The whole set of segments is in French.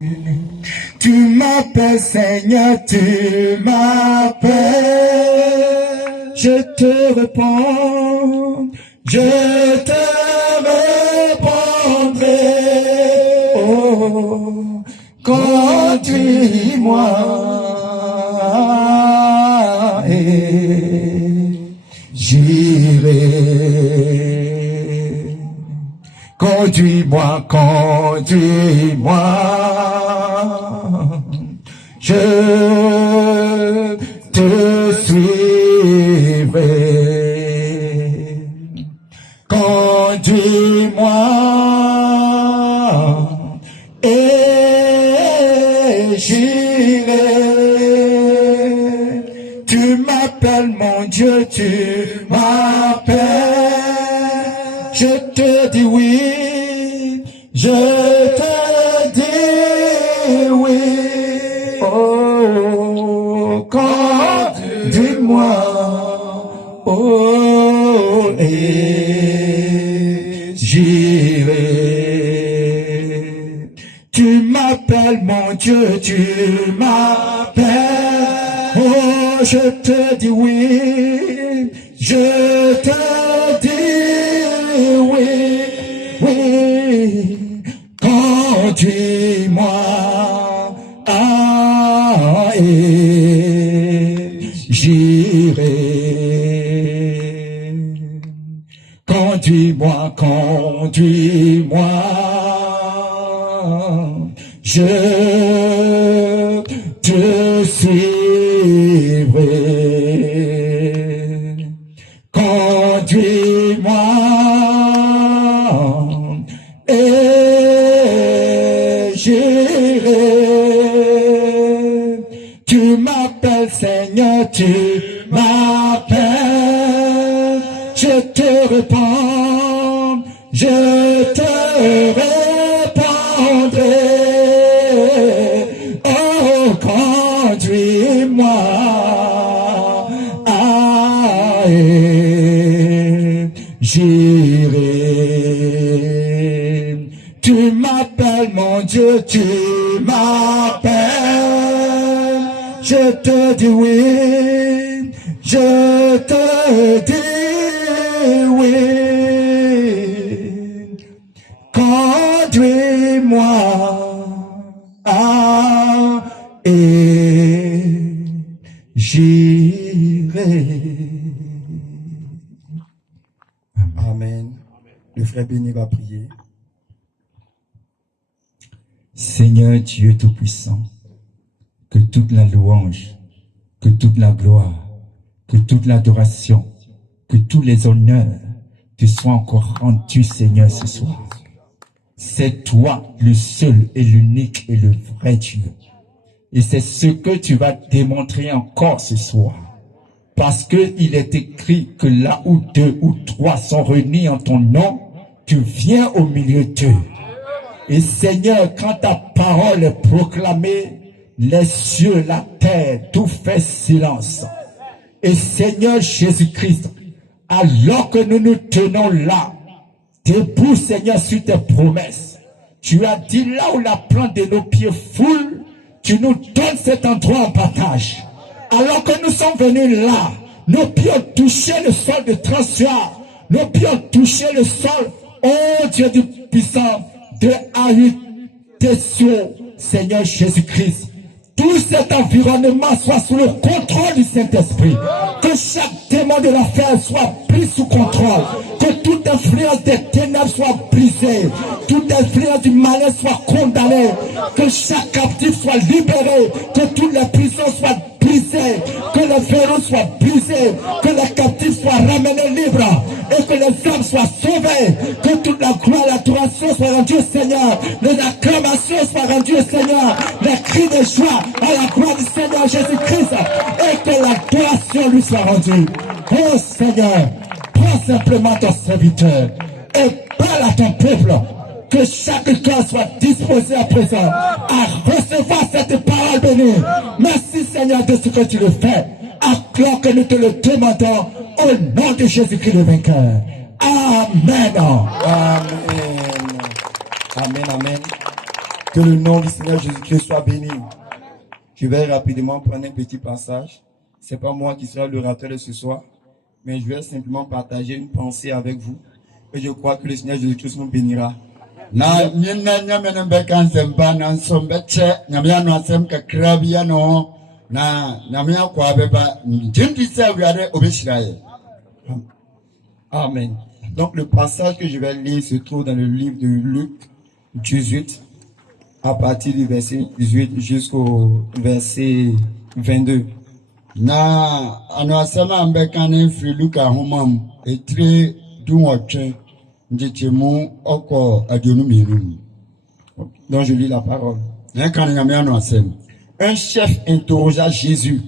Tu m'appelles Seigneur, tu m'appelles. Je te réponds, je te répondrai. Oh, conduis-moi et j'irai. Conduis-moi, conduis-moi. Je te suivrai. Conduis-moi et j'irai. Tu m'appelles mon Dieu, tu m'appelles. Je te dis oui, je te dis oui. Oh, conduis-moi, oh, et j'irai. Tu m'appelles mon Dieu, tu m'appelles. Oh, je te dis oui, je te dis oui, oui. Conduis-moi et j'irai. Conduis-moi, conduis-moi. Je te suivrai. Conduis-moi et j'irai. Tu m'appelles Seigneur, tu m'appelles. Je te réponds, je te répondrai. Oh, conduis-moi et j'irai. Tu m'appelles mon Dieu, tu m'appelles. Je te dis oui, je te dis oui. Conduis-moi et j'irai. Amen. Le frère Béni va prier. Seigneur Dieu Tout-Puissant, que toute la louange, que toute la gloire, que toute l'adoration, que tous les honneurs te soient encore rendus, Seigneur, ce soir. C'est toi le seul et l'unique et le vrai Dieu. Et c'est ce que tu vas démontrer encore ce soir. Parce qu'il est écrit que là où 2 ou 3 sont réunis en ton nom, tu viens au milieu d'eux. Et Seigneur, quand ta parole est proclamée, les cieux, la terre, tout fait silence. Et Seigneur Jésus-Christ, alors que nous nous tenons là, debout Seigneur sur tes promesses, tu as dit là où la plante de nos pieds foule, tu nous donnes cet endroit en partage. Alors que nous sommes venus là, nos pieds ont touché le sol de transitoire, nos pieds ont touché le sol, oh Dieu du puissant, de habitation, Seigneur Jésus-Christ. Tout cet environnement soit sous le contrôle du Saint-Esprit. Que chaque démon de l'affaire soit pris sous contrôle. Que toute influence des ténèbres soit brisée. Toute influence du malin soit condamnée. Que chaque captif soit libéré. Que toutes les prisons soient brisées. Que les verrous soient brisés. Que les captifs soient ramenés libres. Et que les âmes soient sauvées. Que toute la gloire et l'adoration soit rendue au Seigneur. Les acclamations soient rendues au Seigneur. Les cris de joie à la gloire du Seigneur Jésus-Christ. Et que l'adoration lui soit rendue. Oh Seigneur, prends simplement ton serviteur et parle à ton peuple. Que chaque cœur soit disposé à présent à recevoir cette parole bénie. Merci Seigneur de ce que tu le fais. Alors que nous te le demandons au nom de Jésus-Christ le vainqueur. Amen. Amen. Amen, amen. Que le nom du Seigneur Jésus-Christ soit béni. Je vais rapidement prendre un petit passage. C'est pas moi qui serai l'orateur de ce soir, mais je vais simplement partager une pensée avec vous. Et je crois que le Seigneur Jésus-Christ nous bénira. Na nyina nyamene mbeka nsempa na nsombeche nyamya no asem kakra bia no na nyamya kwa beba njindi se wiade obeshiraye. Amen. Donc le passage que je vais lire se trouve dans le livre de Luc 18, à partir du verset 18 jusqu'au verset 22. Na ano asema mbeka ne fri Luka homam etre dunwotwe njechemu oko adionu mienu. Donc je lis la parole. Na kan nyamya no asem. Un chef interrogea Jésus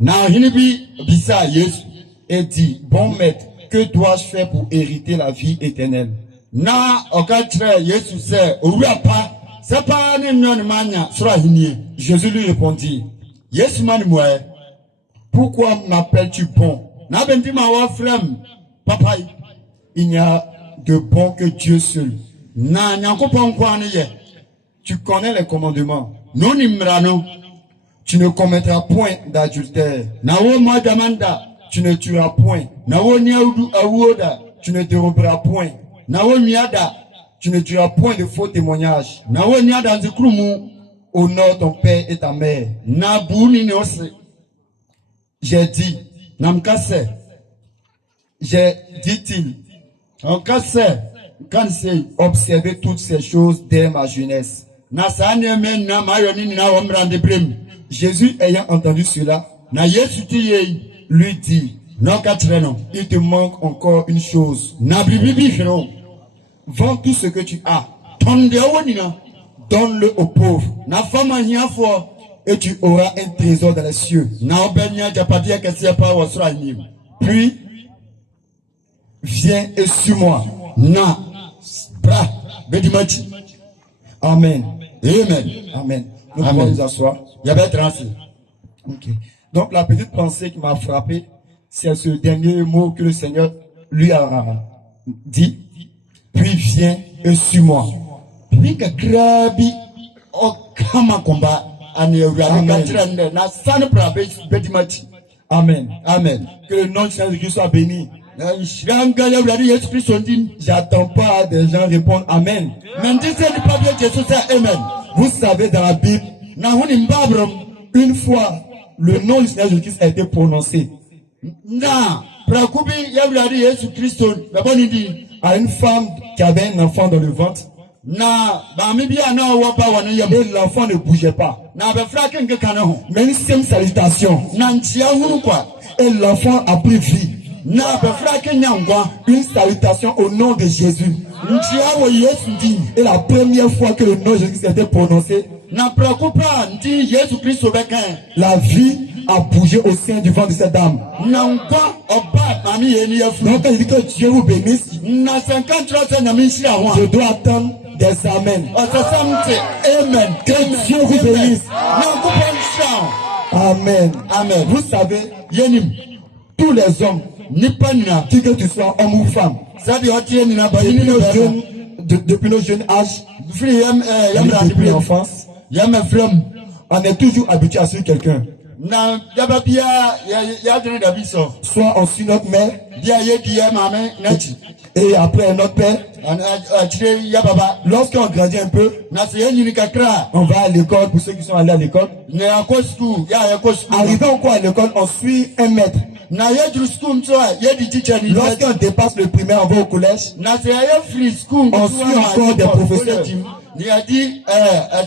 Na hinibi bisa Yesu et dit, bon maître, que dois-je faire pour hériter la vie éternelle? na okatre Yesu se owura pa sepa ne nyon manya sura hinie. Jésus lui répondit, Yesu mani moe pourquoi m'appelles-tu bon? na benti ma wa frem papa Il n'y a de bon que Dieu seul. na nyankopon kwa ne ye Tu connais les commandements. no ni mra no Tu ne commettras point d'adultère. na wo ma damanda Tu ne tueras point. na wo ni awudu awuoda Tu ne déroberas point. na wo miada Tu ne diras point de faux témoignages. na wo miada nzikrumu Honore ton père et ta mère. na buni ne ose J'ai dit, na mkase dit-il, okase kan sei observez toutes ces choses dès ma jeunesse. na sa ne men na mayo ni na wo mra de brem Jésus ayant entendu cela, na Yesu ti ye lui dit, no katre no il te manque encore une chose. na bibibi hiro Vends tout ce que tu as, tonde woni na donne-le aux pauvres, na fama hiafo et tu auras un trésor dans les cieux. na obenya japadia kese pa wo sura ni Puis, viens et suis-moi. na bra bedimati Amen. amen Amen. Nous Amen. pouvons nous asseoir. ya betransi Ok. Donc la petite pensée qui m'a frappé, c'est ce dernier mot que le Seigneur lui a dit. Puis viens et suis-moi. bika krabi o kama komba ani ewura Amen. katre ne na san bra bedimati Amen. amen Que le nom de Jésus-Christ soit béni. na shiranga ya ewura Yesu Kristo ndim J'attends pas des gens répondre Amen. menti se ni pa bi Jesus say amen Vous savez dans la Bible, na huni mbabrom une fois, le nom du Seigneur Jésus-Christ a été prononcé na prakubi ya ewura Yesu Kristo na boni di à une femme qui avait un enfant dans le ventre na ba mi bia na wo ba woni yam et l'enfant ne bougeait pas. na be fra kenke kana ho Mais une simple salutation na ntia huru kwa et l'enfant a pris vie. na be fra kenya ngwa Une salutation au nom de Jésus. ntia wo Yesu ndi Et la première fois que le nom de Jésus a été prononcé, na prakupa ndi Yesu Kristo be kan la vie a bougé au sein du ventre de cette dame. na ngwa oba mami ye ni afu Donc quand il dit que Dieu vous bénisse, na 50 na mi shira ho je dois attendre des amens. o se samte Amen. Que Dieu vous bénisse. na ngupon shira Amen. amen Vous savez, yenim tous les hommes, nipa nina qui que tu sois homme ou femme, sadi hotie nina ba depuis yini no nos jeune jeunes, depuis nos jeunes âges, free yam radi depuis free l'enfance, yam flam on est toujours habitué à suivre quelqu'un. na yaba bia ya dene da biso Soit on suit notre mère bia ye di ya mame nachi et après notre père. atire ya baba Lorsqu'on grandit un peu, na se yini kakra on va à l'école pour ceux qui sont allés à l'école. na ya ko school ya ko school Arrivant quoi à l'école, on suit un maître. na ye dru school so ye di teacher ni Lorsqu'on dépasse le primaire, on va au collège. na se ya free school On suit encore des professeurs. ni a dit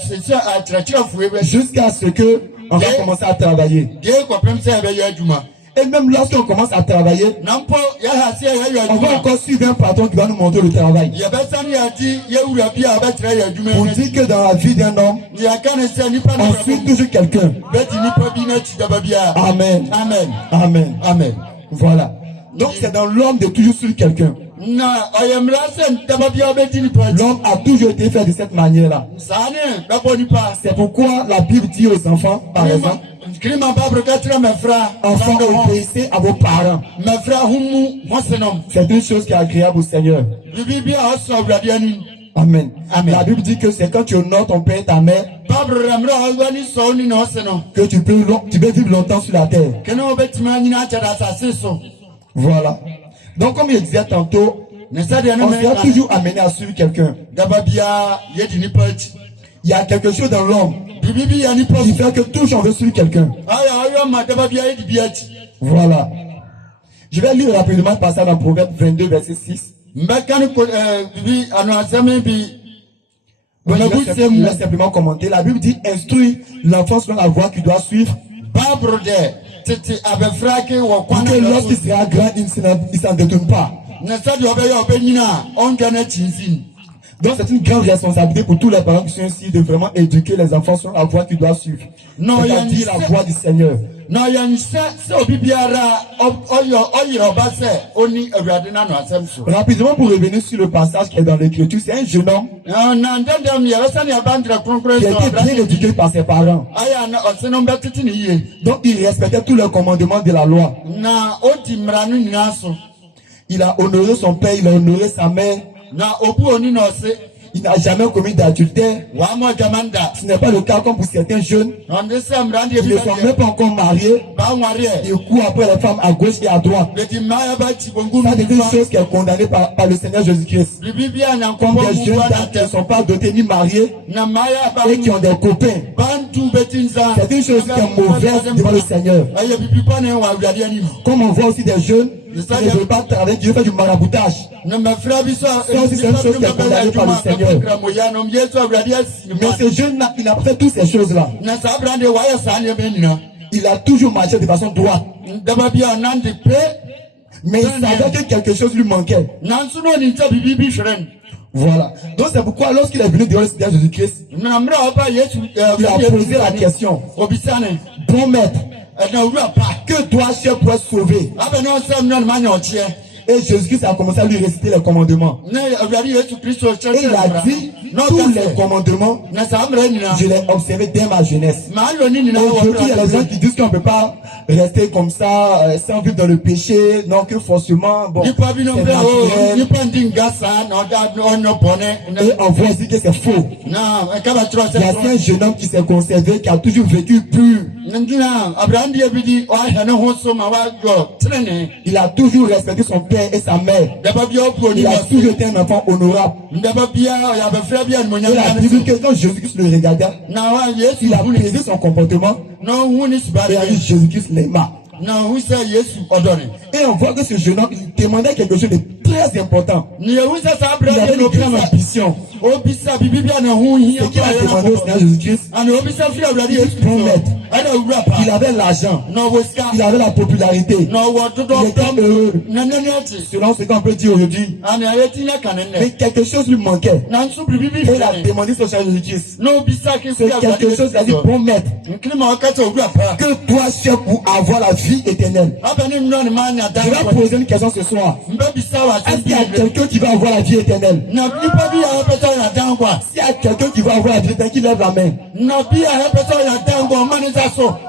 c'est ça attraction foué Jusqu'à ce que on va commencer à travailler. die ko pem se be ya djuma Et même lorsqu'on commence à travailler, na mpo ya ha se ya on va djuma encore suivre un patron qui va nous montrer le travail. ye be sani ya di ye wura bia ba tra ya djuma Pour dire que dans la vie d'un homme, ni aka ne se ni pa na on suit toujours quelqu'un. beti ni pa bi na ti da ba bia Amen. amen Amen. amen Voilà. Donc c'est dans l'homme de toujours suivre quelqu'un. na ayemra se da ba bia beti ni pa L'homme a toujours été fait de cette manière-là. sane ba bo ni pa C'est pourquoi la Bible dit aux enfants, par exemple, krima babro ka tra me fra enfants, obéissez à vos parents. me fra humu mosenom C'est une chose qui est agréable au Seigneur. bibi bia oso awurade ani Amen. Amen. La Bible dit que c'est quand tu honores ton père et ta mère que tu peux vivre longtemps sur la terre. Voilà. Donc comme je disais tantôt, on sera toujours amené à suivre quelqu'un. Il y a quelque chose dans l'homme qui fait que toujours on veut suivre quelqu'un. Voilà. Je vais lire rapidement le passage dans Proverbe 22, verset 6. Je vais simplement commenter. La Bible dit instruit l'enfant selon la voie qu'il doit suivre. Pour que lorsqu'il sera grand, il ne s'en détourne pas. Donc c'est une grande responsabilité pour tous les parents qui sont ici de vraiment éduquer les enfants sur la voie qu'ils doivent suivre. C'est-à-dire la voie du Seigneur. Rapidement pour revenir sur le passage qui est dans l'Écriture, c'est un jeune homme qui a été bien éduqué par ses parents. Donc il respectait tous les commandements de la loi. Il a honoré son père, il a honoré sa mère. Il n'a jamais commis d'adultère. Ce n'est pas le cas comme pour certains jeunes. Ils ne sont même pas encore mariés. Ils courent après les femmes à gauche et à droite. Ça, c'est une chose qui est condamnée par le Seigneur Jésus-Christ. Comme des jeunes dames qui ne sont pas dotés ni mariés et qui ont des copains. C'est une chose qui est mauvaise devant le Seigneur. Comme on voit aussi des jeunes qui ne veulent pas travailler, qui veulent faire du maraboutage. Ça aussi, c'est une chose qui est condamnée par le Seigneur. Mais ce jeune-là, il a fait toutes ces choses-là. Il a toujours marché de façon droite. Mais il savait que quelque chose lui manquait. Voilà. Donc c'est pourquoi lorsqu'il est venu devant le Seigneur Jésus-Christ, il a posé la question. Bon maître, que dois-je pour être sauvé? Et Jésus-Christ a commencé à lui réciter les commandements. Et il a dit, tous les commandements, je les ai observés dès ma jeunesse. Aujourd'hui, il y a des gens qui disent qu'on ne peut pas rester comme ça, sans vivre dans le péché, non que forcément, bon, c'est naturel. Et on voit aussi que c'est faux. Il y a un jeune homme qui s'est conservé, qui a toujours vécu pur. Il a toujours respecté son père et sa mère. Il a toujours été un enfant honorable. Et la Bible dit que quand Jésus-Christ le regardait, il a pris son comportement et a dit Jésus-Christ l'aima. Et on voit que ce jeune homme, il demandait quelque chose de très important. Il avait une grande ambition. Ce qu'il a demandé au Seigneur Jésus-Christ, bon maître. Il avait l'argent. Il avait la popularité. Il était heureux. Selon ce qu'on peut dire aujourd'hui. Mais quelque chose lui manquait. Et il a demandé au Seigneur Jésus-Christ. C'est quelque chose, il a dit, bon maître. Que dois-je pour avoir la vie éternelle? Je vais poser une question ce soir. Est-ce qu'il y a quelqu'un qui va avoir la vie éternelle? S'il y a quelqu'un qui va avoir la vie éternelle, qui lève la main.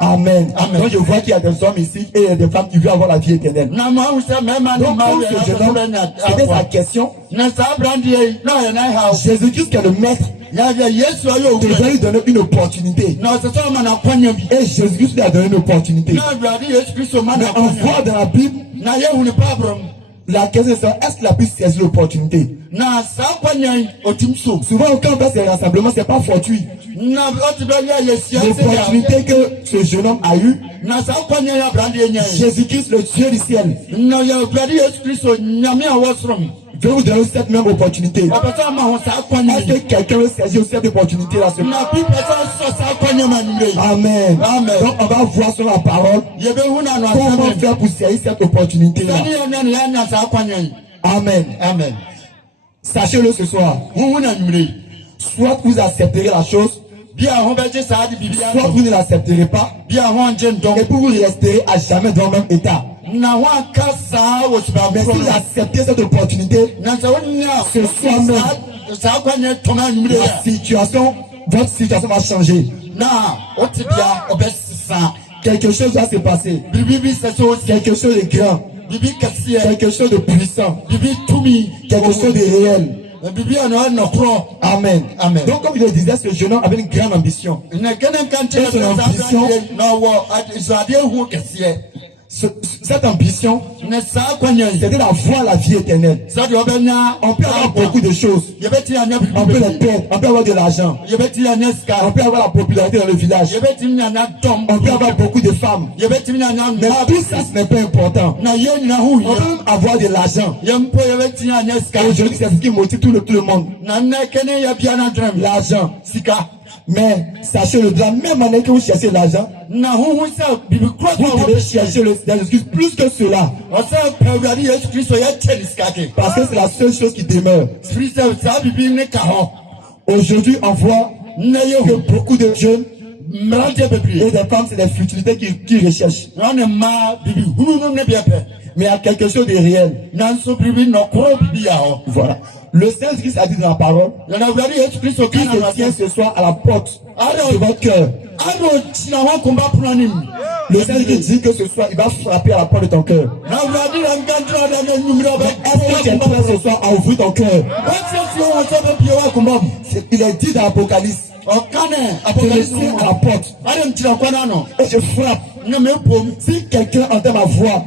Amen. Amen. Donc je vois qu'il y a des hommes ici et des femmes qui veulent avoir la vie éternelle. Donc comme ce jeune homme, c'était sa question. Jésus-Christ qui est le maître devait lui donner une opportunité. Et Jésus-Christ lui a donné une opportunité. Mais on voit dans la Bible, la question c'est est-ce qu'il a pu saisir l'opportunité? Souvent quand on fait ces rassemblements, c'est pas fortuit. L'opportunité que ce jeune homme a eu, Jésus-Christ, le Dieu du ciel, je vais vous donner cette même opportunité. Est-ce que quelqu'un veut saisir cette opportunité-là? Amen. Amen. Donc on va voir sur la parole comment faire pour saisir cette opportunité-là. Amen. Amen. Sachez-le ce soir. Soit vous accepterez la chose, soit vous ne l'accepterez pas, et puis vous resterez à jamais dans le même état. Mais si vous acceptez cette opportunité, ce soir même, votre situation va changer. Quelque chose va se passer. Quelque chose de grand. Quelque chose de puissant. Quelque chose de réel. Amen. Amen. Donc, comme je le disais, ce jeune homme avait une grande ambition. Cette ambition, c'était d'avoir la vie éternelle. On peut avoir beaucoup de choses. On peut les perdre. On peut avoir de l'argent. On peut avoir la popularité dans le village. On peut avoir beaucoup de femmes. Mais tout ça, ce n'est pas important. On peut même avoir de l'argent. Aujourd'hui, c'est ce qui motive tout le monde. L'argent. Mais sachez de la même manière que vous cherchez l'argent, vous devez chercher le Seigneur Jésus plus que cela. Parce que c'est la seule chose qui demeure. Aujourd'hui, on voit que beaucoup de jeunes et des femmes, c'est les futilités qui recherchent. Mais il y a quelque chose de réel. Voilà. Le Saint-Christ a dit dans la parole qui se tient ce soir à la porte de votre cœur. Le Saint-Christ dit que ce soir, il va frapper à la porte de ton cœur. Est-ce que tu es prêt ce soir à ouvrir ton cœur? Il est dit dans l'Apocalypse. Je le tiens à la porte et je frappe. Si quelqu'un entend ma voix,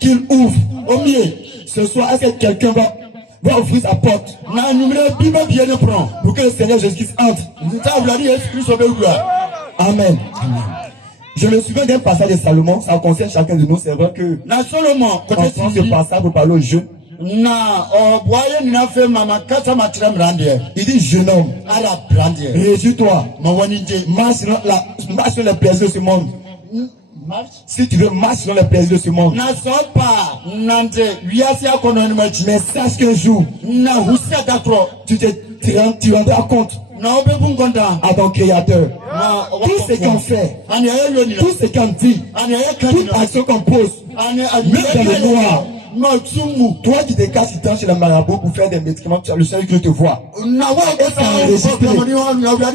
qu'il ouvre au mieux. Ce soir, est-ce que quelqu'un va ouvrir sa porte pour que le Seigneur Jésus-Christ entre? Amen. Je me souviens d'un passage de Salomon, ça concerne chacun de nous. C'est vrai que on prend ce passage pour parler aux jeunes. Il dit, jeune homme, réjouis-toi, marche sur les plaisirs de ce monde. Si tu veux marcher dans les plaisirs de ce monde, mais sache qu'un jour, tu rendras compte à ton Créateur. Tout ce qu'on fait, tout ce qu'on dit, toute action qu'on pose, même dans le noir. Toi qui te casses du temps chez le marabout pour faire des médicaments, tu as le Seigneur qui te voit.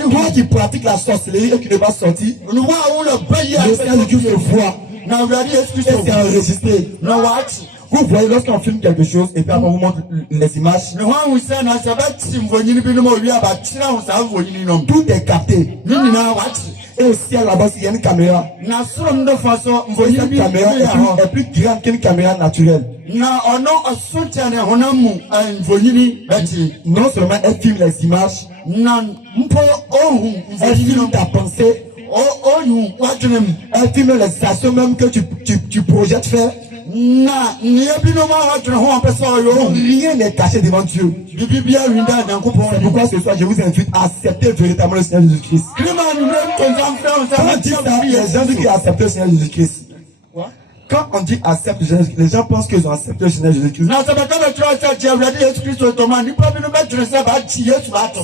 Toi qui pratiques la sorcellerie et qui ne vas pas sortir, le Seigneur qui te voit. Et c'est enregistré. Vous voyez, lorsqu'on filme quelque chose et puis après on vous montre les images, tout est capté. Et au ciel là-bas, il y a une caméra. Et cette caméra est plus grande qu'une caméra naturelle. Non seulement elle filme les images, elle filme ta pensée, elle filme les actions même que tu projettes faire. Rien n'est caché devant Dieu. C'est pourquoi ce soir je vous invite à accepter véritablement le Seigneur Jésus-Christ. Quand on dit ça, les gens disent qu'ils acceptent le Seigneur Jésus-Christ. Quand on dit accepte Jésus-Christ, les gens pensent qu'ils ont accepté le Seigneur Jésus-Christ.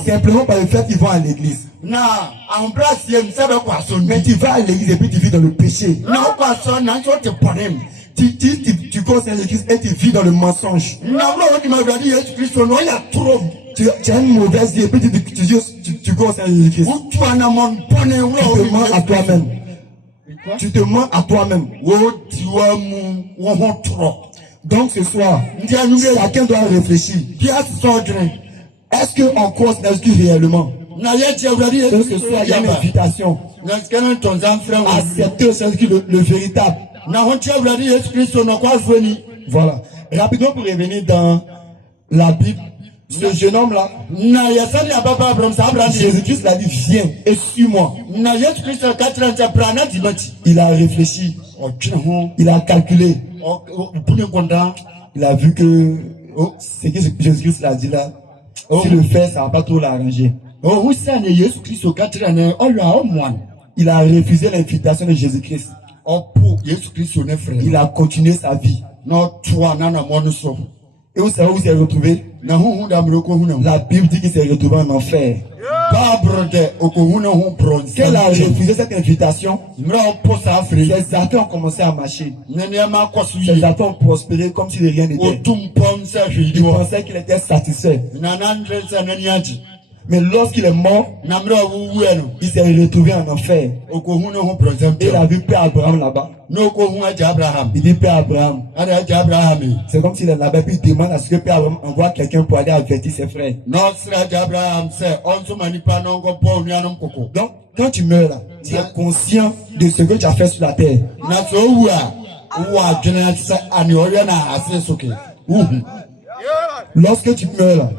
Simplement par le fait qu'ils vont à l'église. Mais tu vas à l'église et puis tu vis dans le péché. Tu crois au Seigneur Jésus-Christ et tu vis dans le mensonge. Tu as une mauvaise vie et puis tu crois au Seigneur Jésus-Christ. Tu te mens à toi-même. Tu te mens à toi-même. Donc ce soir, chacun doit réfléchir. Est-ce qu'on croit au Seigneur Jésus-Christ réellement? Ce soir, il y a une invitation. Accepter le Seigneur Jésus-Christ, le véritable. Voilà. Rapidement pour revenir dans la Bible, ce jeune homme-là, Jésus-Christ l'a dit, viens et suis-moi. Il a réfléchi, il a calculé, il a vu que ce que Jésus-Christ l'a dit là, si le fait, ça ne va pas trop l'arranger. Il a refusé l'invitation de Jésus-Christ. Il a continué sa vie. Et vous savez où il s'est retrouvé? La Bible dit qu'il s'est retrouvé en enfer. Qu'elle a refusé cette invitation, ses affaires ont commencé à marcher. Ses affaires ont prospéré comme si de rien n'était. Il pensait qu'il était satisfait. Mais lorsqu'il est mort, il s'est retrouvé en enfer. Et il a vu Père Abraham là-bas. Il dit Père Abraham. C'est comme s'il est là-bas, puis il demande à ce que Père Abraham envoie quelqu'un pour aller avertir ses frères. Donc, quand tu meurs là, tu es conscient de ce que tu as fait sur la terre. Lorsque tu meurs là,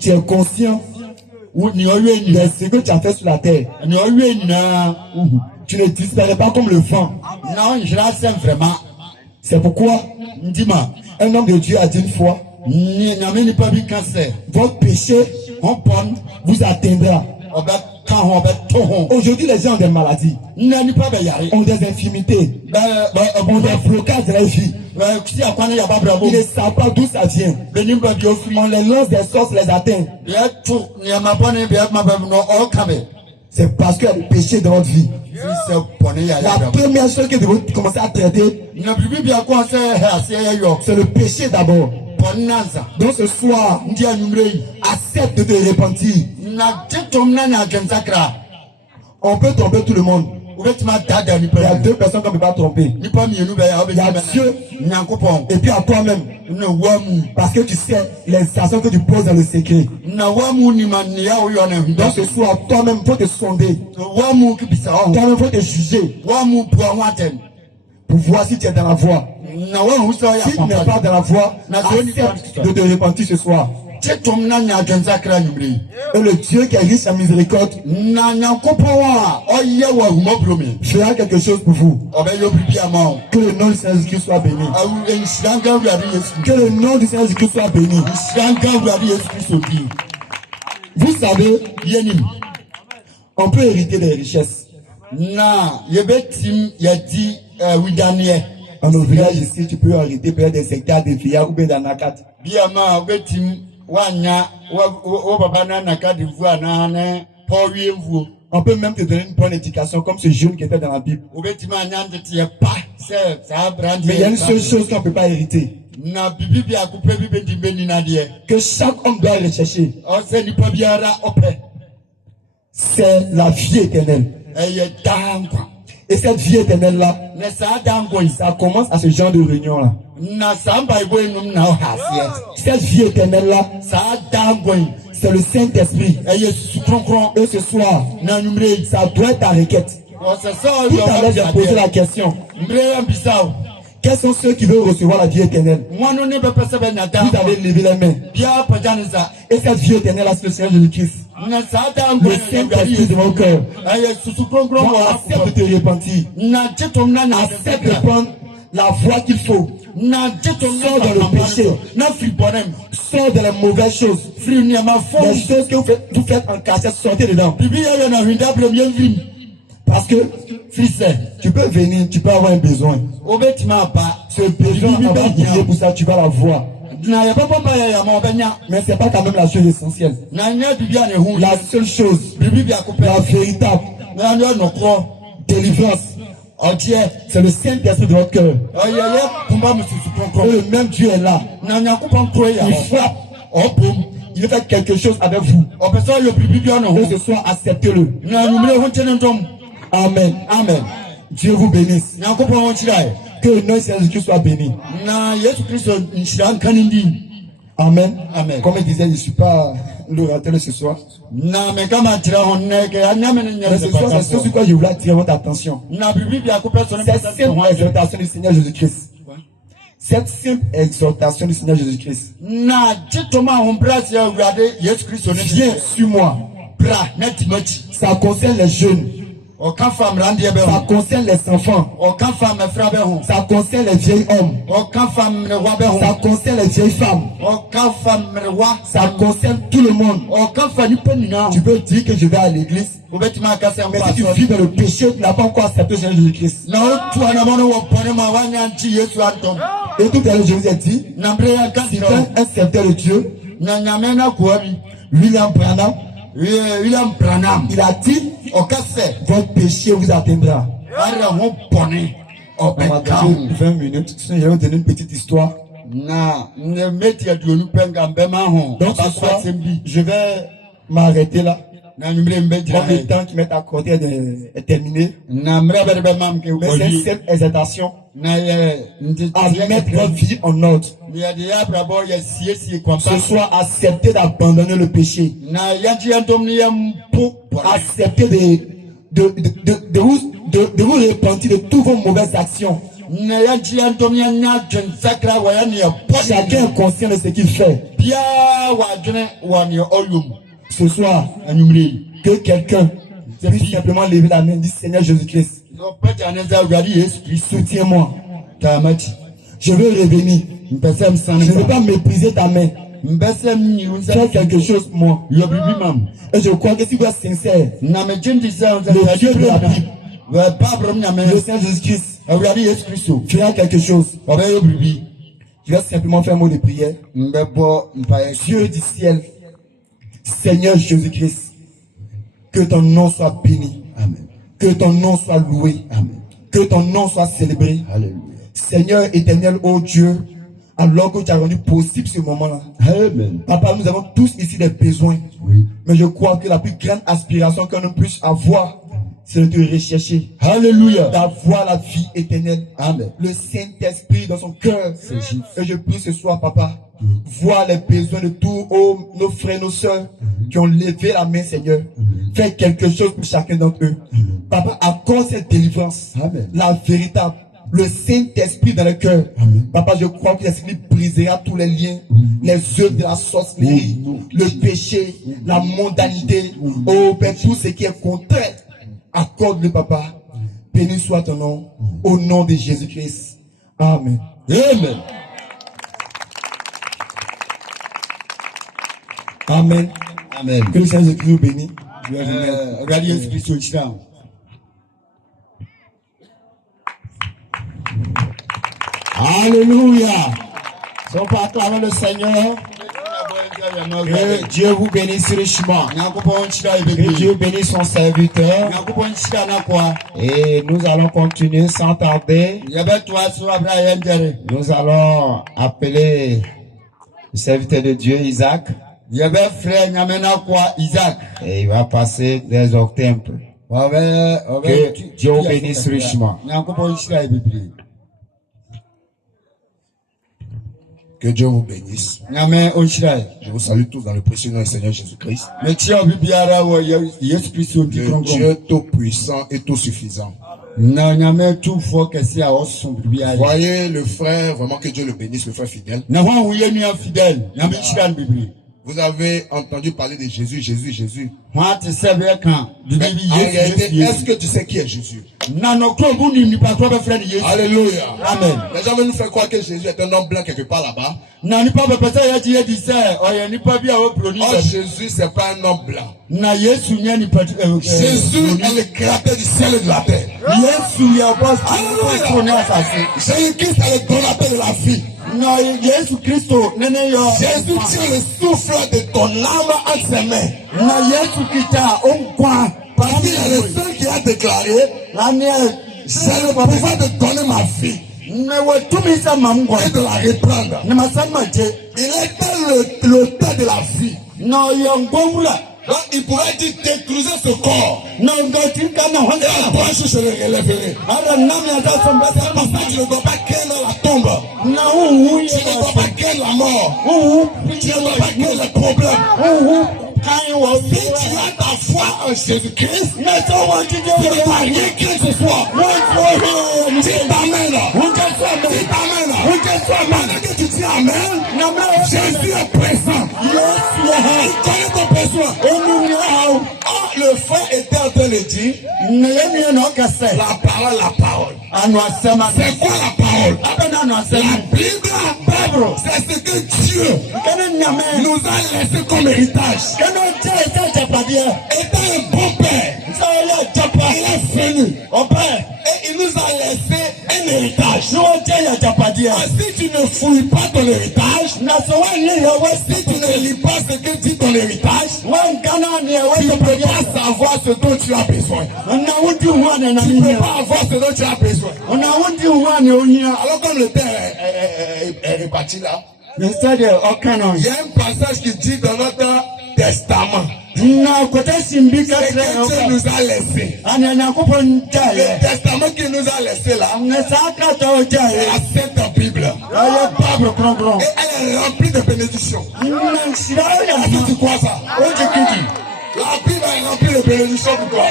tu es conscient de ce que tu as fait sur la terre. Tu ne disparais pas comme le vent. C'est pourquoi un homme de Dieu a dit une fois, votre péché vous atteindra. Aujourd'hui, les gens ont des maladies, ont des infirmités, ont des blocages de la vie. Ils ne savent pas d'où ça vient. On les lance des sortes, les atteint. C'est parce qu'il y a du péché dans notre vie. La première chose que vous devez commencer à traiter, c'est le péché d'abord. Donc ce soir, accepte de te repentir. On peut tromper tout le monde. Il y a deux personnes qu'on ne peut pas tromper. Il y a Dieu et puis à toi-même. Parce que tu sais les actions que tu poses dans le secret. Donc ce soir, toi-même, il faut te sonder. Toi-même, il faut te juger. Pour voir si tu es dans la voie. Si tu n'es pas dans la voie, accepte de te repentir ce soir. Et le Dieu qui est riche en miséricorde fera quelque chose pour vous. Que le nom du Seigneur Jésus-Christ soit béni. Que le nom du Seigneur Jésus-Christ soit béni. Vous savez, on peut hériter des richesses. Dans nos villages ici, tu peux hériter peut-être des hectares de villas ou bien d'anakat. On peut même te donner une bonne éducation comme ce jeune qui était dans la Bible. Mais il y a une seule chose qu'on ne peut pas hériter. Que chaque homme doit rechercher. C'est la vie éternelle. Et cette vie éternelle-là, ça commence à ce genre de réunion-là. Cette vie éternelle-là, c'est le Saint-Esprit. Et ce soir, ça doit être ta requête. Tout à l'heure, j'ai posé la question. Quels sont ceux qui veulent recevoir la vie éternelle? Vous avez levé les mains. Et cette vie éternelle-là, c'est le Seigneur Jésus-Christ. Le Saint-Esprit de mon cœur. Donc, accepte de te repentir. Accepte de prendre la voie qu'il faut. Sors dans le péché. Sors dans les mauvaises choses. Les choses que vous faites en cachette, sortez dedans. Parce que tu peux venir, tu peux avoir un besoin. Ce besoin, on va prier pour ça, tu vas la voir. Mais c'est pas quand même la chose essentielle. La seule chose, la véritable délivrance, c'est le Saint-Esprit de votre cœur. Et le même Dieu est là. Il frappe. Il fait quelque chose avec vous. Et ce soir, acceptez-le. Amen. Amen. Dieu vous bénisse. Que le nom de Jésus-Christ soit béni. Amen. Amen. Comme il disait, je ne suis pas l'orateur ce soir. Mais ce soir, c'est ce sur quoi je voulais attirer votre attention. Cette simple exhortation du Seigneur Jésus-Christ. Cette simple exhortation du Seigneur Jésus-Christ. Viens sur moi. Ça concerne les jeunes. Ça concerne les enfants. Ça concerne les vieils hommes. Ça concerne les vieilles femmes. Ça concerne tout le monde. Tu peux dire que je vais à l'église. Mais si tu vis dans le péché, tu n'as pas encore accepté Jésus-Christ. Et tout à l'heure, je vous ai dit, si tu es un serviteur de Dieu, William Branham, il a dit, votre péché vous atteindra. On va donner 20 minutes. Sinon, je vais vous donner une petite histoire. Donc ce soir, je vais m'arrêter là. Na nyumre mbe Comme jira. le temps qui m'est accordé est terminé. Na mre bere mam ke Mais c'est une oli. simple exhortation Na ye ndi à mettre votre vie en ordre. ya dia brabo ya sie kwa Ce soir, accepter d'abandonner le péché. na yanti antom ni yampu. Accepter de vous repentir de toutes vos mauvaises actions. Na yanti antom ya nya jen sakra wa ya ni Chacun est conscient de ce qu'il fait. bia wa jene wa ni oyum. Ce soir, Anyumre. que quelqu'un puisse simplement lever la main et dire Seigneur Jésus-Christ, No pata aneza gadi Yesu Kristo. soutiens-moi. Tamati. Je veux revenir. Mpesem Je ne veux sanfa. pas mépriser ta main. Mbesem ni unza. Fais quelque chose pour moi. Yo bibi mam. Et je crois que si vous êtes sincère, Na me jendi sa unza. le Dieu de la Bible, Wa pa brom nya me. le Seigneur Jésus-Christ, Awurade Yesu Kristo. fera quelque chose. Obe yo bibi. Je vais simplement faire un mot de prière. Mbebo mpaye. Dieu du ciel, Seigneur Jésus-Christ, que ton nom soit béni, Amen. que ton nom soit loué, Amen. que ton nom soit célébré. Alléluia. Seigneur éternel, ô Dieu, alors que tu as rendu possible ce moment-là. Amen. Papa, nous avons tous ici des besoins, Oui. mais je crois que la plus grande aspiration qu'un homme puisse avoir, c'est de te rechercher, Alléluia. d'avoir la vie éternelle, Amen. le Saint-Esprit dans son cœur. C'est juste. Et je prie ce soir, Papa, voir les besoins de tous nos frères, nos sœurs qui ont levé la main, Seigneur. Fais quelque chose pour chacun d'entre eux. Papa, accorde cette délivrance, Amen. la véritable, le Saint-Esprit dans le cœur. Papa, je crois que l'Esprit brisera tous les liens, les œuvres de la sorcellerie, le péché, la mondanité, oh Père, tout ce qui est contraire. Accorde-le, Papa. Béni soit ton nom, au nom de Jésus-Christ. Amen. Amen. Amen. Amen. Que le Seigneur Jésus-Christ vous bénisse. Je vais vous mettre. Awurade Yesu Kristo chira. Alléluia. Si on peut acclamer le Seigneur, que Dieu vous bénisse richement. Nyankopɔn chira Que ibebe. Dieu bénisse son serviteur. Nyankopɔn chira na kwa. Et nous allons continuer sans tarder. Yebeto aso abra yendere. Nous allons appeler le serviteur de Dieu, Isaac. Yebe frère nyame na kwa Isaac. Et il va passer des octemples. Que Dieu vous bénisse richement. Nyankopɔn chira ibebe. Que Dieu vous bénisse. Nyame onchira. Je vous salue tous dans le précieux nom du Seigneur Jésus-Christ. Me chia bibiara wo Yesu Kristo di Le kronkron. Dieu tout-puissant et tout-suffisant. Na nyame tufo kese a osun bibiara. Voyez le frère, vraiment que Dieu le bénisse, le frère fidèle. Na ho wo yenu fidèle. Nyame chira bibi. Vous avez entendu parler de Jésus, Jésus, Jésus. Ho te sebe kan. Mais Bibi en réalité, Yesu. est-ce que tu sais qui est Jésus? Na no kro bu ni nipa kro be frère Yesu. Alléluia. Amen. Les gens veulent nous faire croire que Jésus est un homme blanc quelque part là-bas. Na nipa be pese ya ji di se oye nipa bi a o proni. Oh, Jésus, c'est pas un homme blanc. Na Yesu nya nipa Jésus est le créateur du ciel et de la terre. Yesu ya boss. Alléluia. Jésus-Christ est le donateur de la vie. Na Yesu Kristo nene yo. Jésus tient le souffle de ton âme entre ses mains. Na Yesu kita o kwa. Parce qu'il est le seul qui a déclaré, Na ne j'ai le pouvoir de donner ma vie na wo tumi sa mamgo. et de la reprendre. Na masama je. Il était l'auteur de la vie. Na yo ngomula. Donc il pourrait dire détruisez ce corps. Na ngoti kana Et honda. après je le relèverai. Ara nami ata somba C'est pour ça que tu ne dois pas craindre la tombe. na hu Tu ne dois pas craindre la mort. hu Tu ne dois pas craindre les problèmes. hu kan wo Si tu as ta foi en Jésus-Christ, na so wa ti tu ne je dois rien craindre ce soir. Dis amen. Dis amen. Pendant que tu dis amen, Jésus est présent. Il connaît ton besoin. Oh, le frère était en train de dire la parole, la parole. C'est quoi la parole? La Bible, c'est ce que Dieu nous a laissé comme héritage. Étant un bon père, il est venu et il nous a laissé un héritage. Si tu ne fouilles pas ton héritage, si tu ne lis pas ce que dit ton héritage, tu ne peux pas savoir ce dont tu as besoin. Tu ne peux pas avoir ce dont tu as besoin. Alors comme le père est réparti là, il y a un passage qui dit dans notre testament. Na kote simbi C'est que Dieu nous a laissé. Le testament qu'il nous a laissé là, c'est la Sainte Bible. Et elle est remplie de bénédictions. Est-ce que tu crois ça? La Bible est remplie de bénédictions pour toi.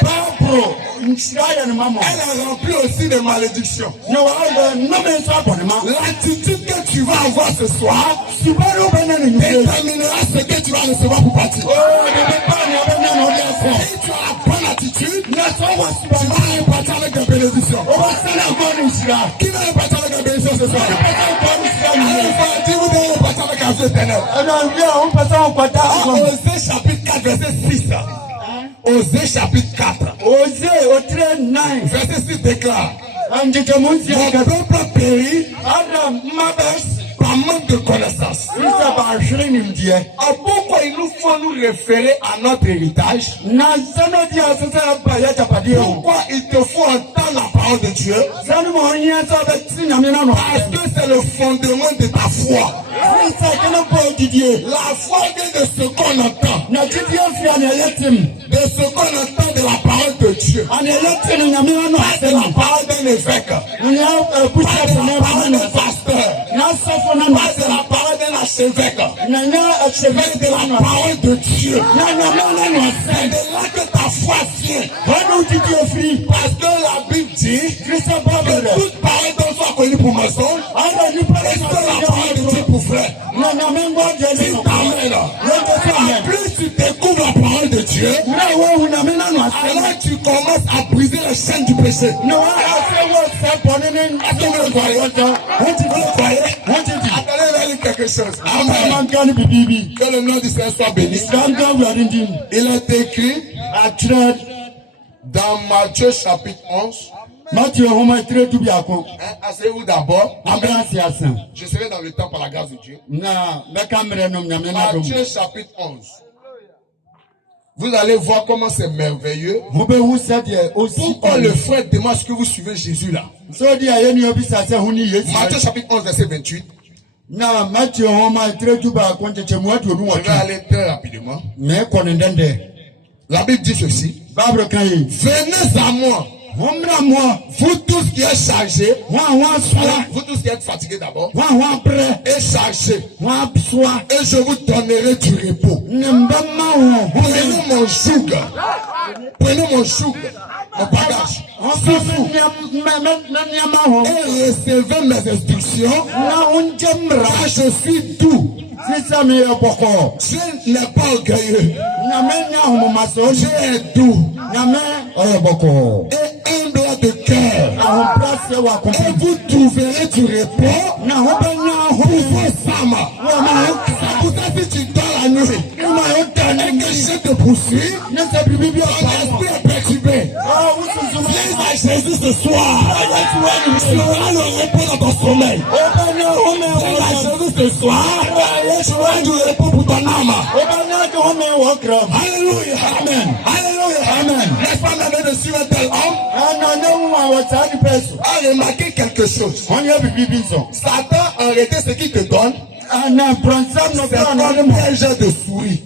Elle est remplie aussi de malédictions. L'attitude que tu vas avoir ce soir déterminera ce que tu vas recevoir pour partir. Si tu as la bonne attitude, tu vas repartir avec des bénédictions. Qui va repartir avec des bénédictions ce soir? Allez, vous devez repartir avec un vie éternelle. Osée chapitre 4, verset 6. Osée chapitre 4. Verset 6 déclare: mon peuple périt par manque de connaissance. Pourquoi il nous faut nous référer à notre héritage? Pourquoi il te faut entendre la parole de Dieu? Parce que c'est le fondement de ta foi. La foi vient de ce qu'on entend. De ce qu'on entend de la parole de Dieu. C'est la parole d'un évêque. Pas de la parole d'un pasteur. Pas de la parole d'un archevêque. Mais de la parole de Dieu. C'est de là que ta foi vient. Parce que la Bible dit que toute parole dont soit connue pour mensonge, et que la parole de Dieu pour vrai. Plus tu découvres la parole de Dieu, alors tu commences à briser les chaînes du péché. Est-ce que vous le croyez? Vous le croyez? Attendez, il va dire quelque chose. Amen. Que le nom du Seigneur soit béni. Il est écrit dans Matthieu chapitre 11. Asseyez-vous d'abord. Je serai dans le temps par la grâce de Dieu. Matthieu chapitre 11. Vous allez voir comment c'est merveilleux. Pourquoi le frère demande ce que vous suivez Jésus là? Matthieu chapitre 11 verset 28. Je vais aller très rapidement. La Bible dit ceci: venez à moi, vous tous qui êtes chargés, vous tous qui êtes fatigués d'abord, et chargés, et je vous donnerai du repos. Prenez mon joug, mon bagage, et recevez mes instructions, car je suis doux. Je n'ai pas orgueilleux. Je suis doux et humble de cœur. Et vous trouverez du repos pour vos âmes. Pour ça, si tu dors la nuit et que je te poursuis, ton esprit est perturbé. Viens à Jésus ce soir. Tu auras le repos dans ton sommeil. Viens à Jésus ce soir. Tu auras du repos pour ton âme. Alléluia. Amen. Alléluia. Amen. N'est-ce pas la main dessus un tel homme? A remarqué quelque chose. Satan a arrêté ce qu'il te donne. C'est comme piège de souris.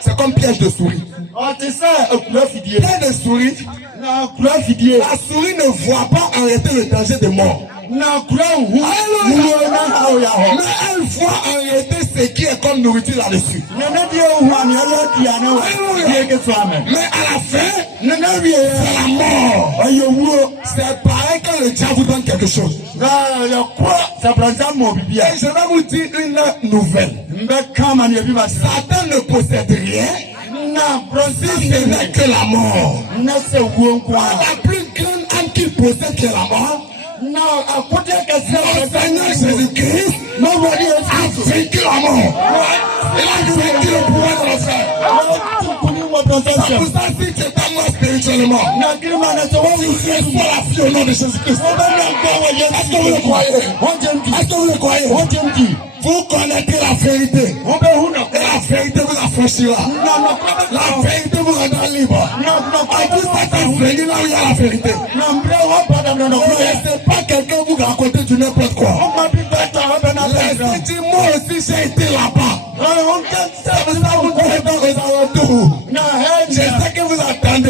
C'est comme piège de souris. Piège de souris. La souris ne voit pas arrêter le danger de mort. Mais elle voit arrêter ce qui est comme nourriture là-dessus. Mais à la fin, c'est la mort. C'est pareil quand le diable vous donne quelque chose. Et je vais vous dire une nouvelle. Satan ne possède rien. Si ce n'est que la mort. La plus grande âme qu'il possède que la mort. Le Seigneur Jésus-Christ a vaincu la mort. Il a vaincu le pouvoir de l'enfer. C'est pour ça si tu es pas mort spirituellement, tu reçois la vie au nom de Jésus-Christ. Est-ce que vous le croyez? Est-ce que vous le croyez? Vous connaissez la vérité. Et la vérité vous affranchira. La vérité vous rendra libre. Et vous êtes aveuglés là où il y a la vérité. Ne laissez pas quelqu'un vous raconter du n'importe quoi. Laissez dire moi aussi j'ai été là-bas. Ça vous donne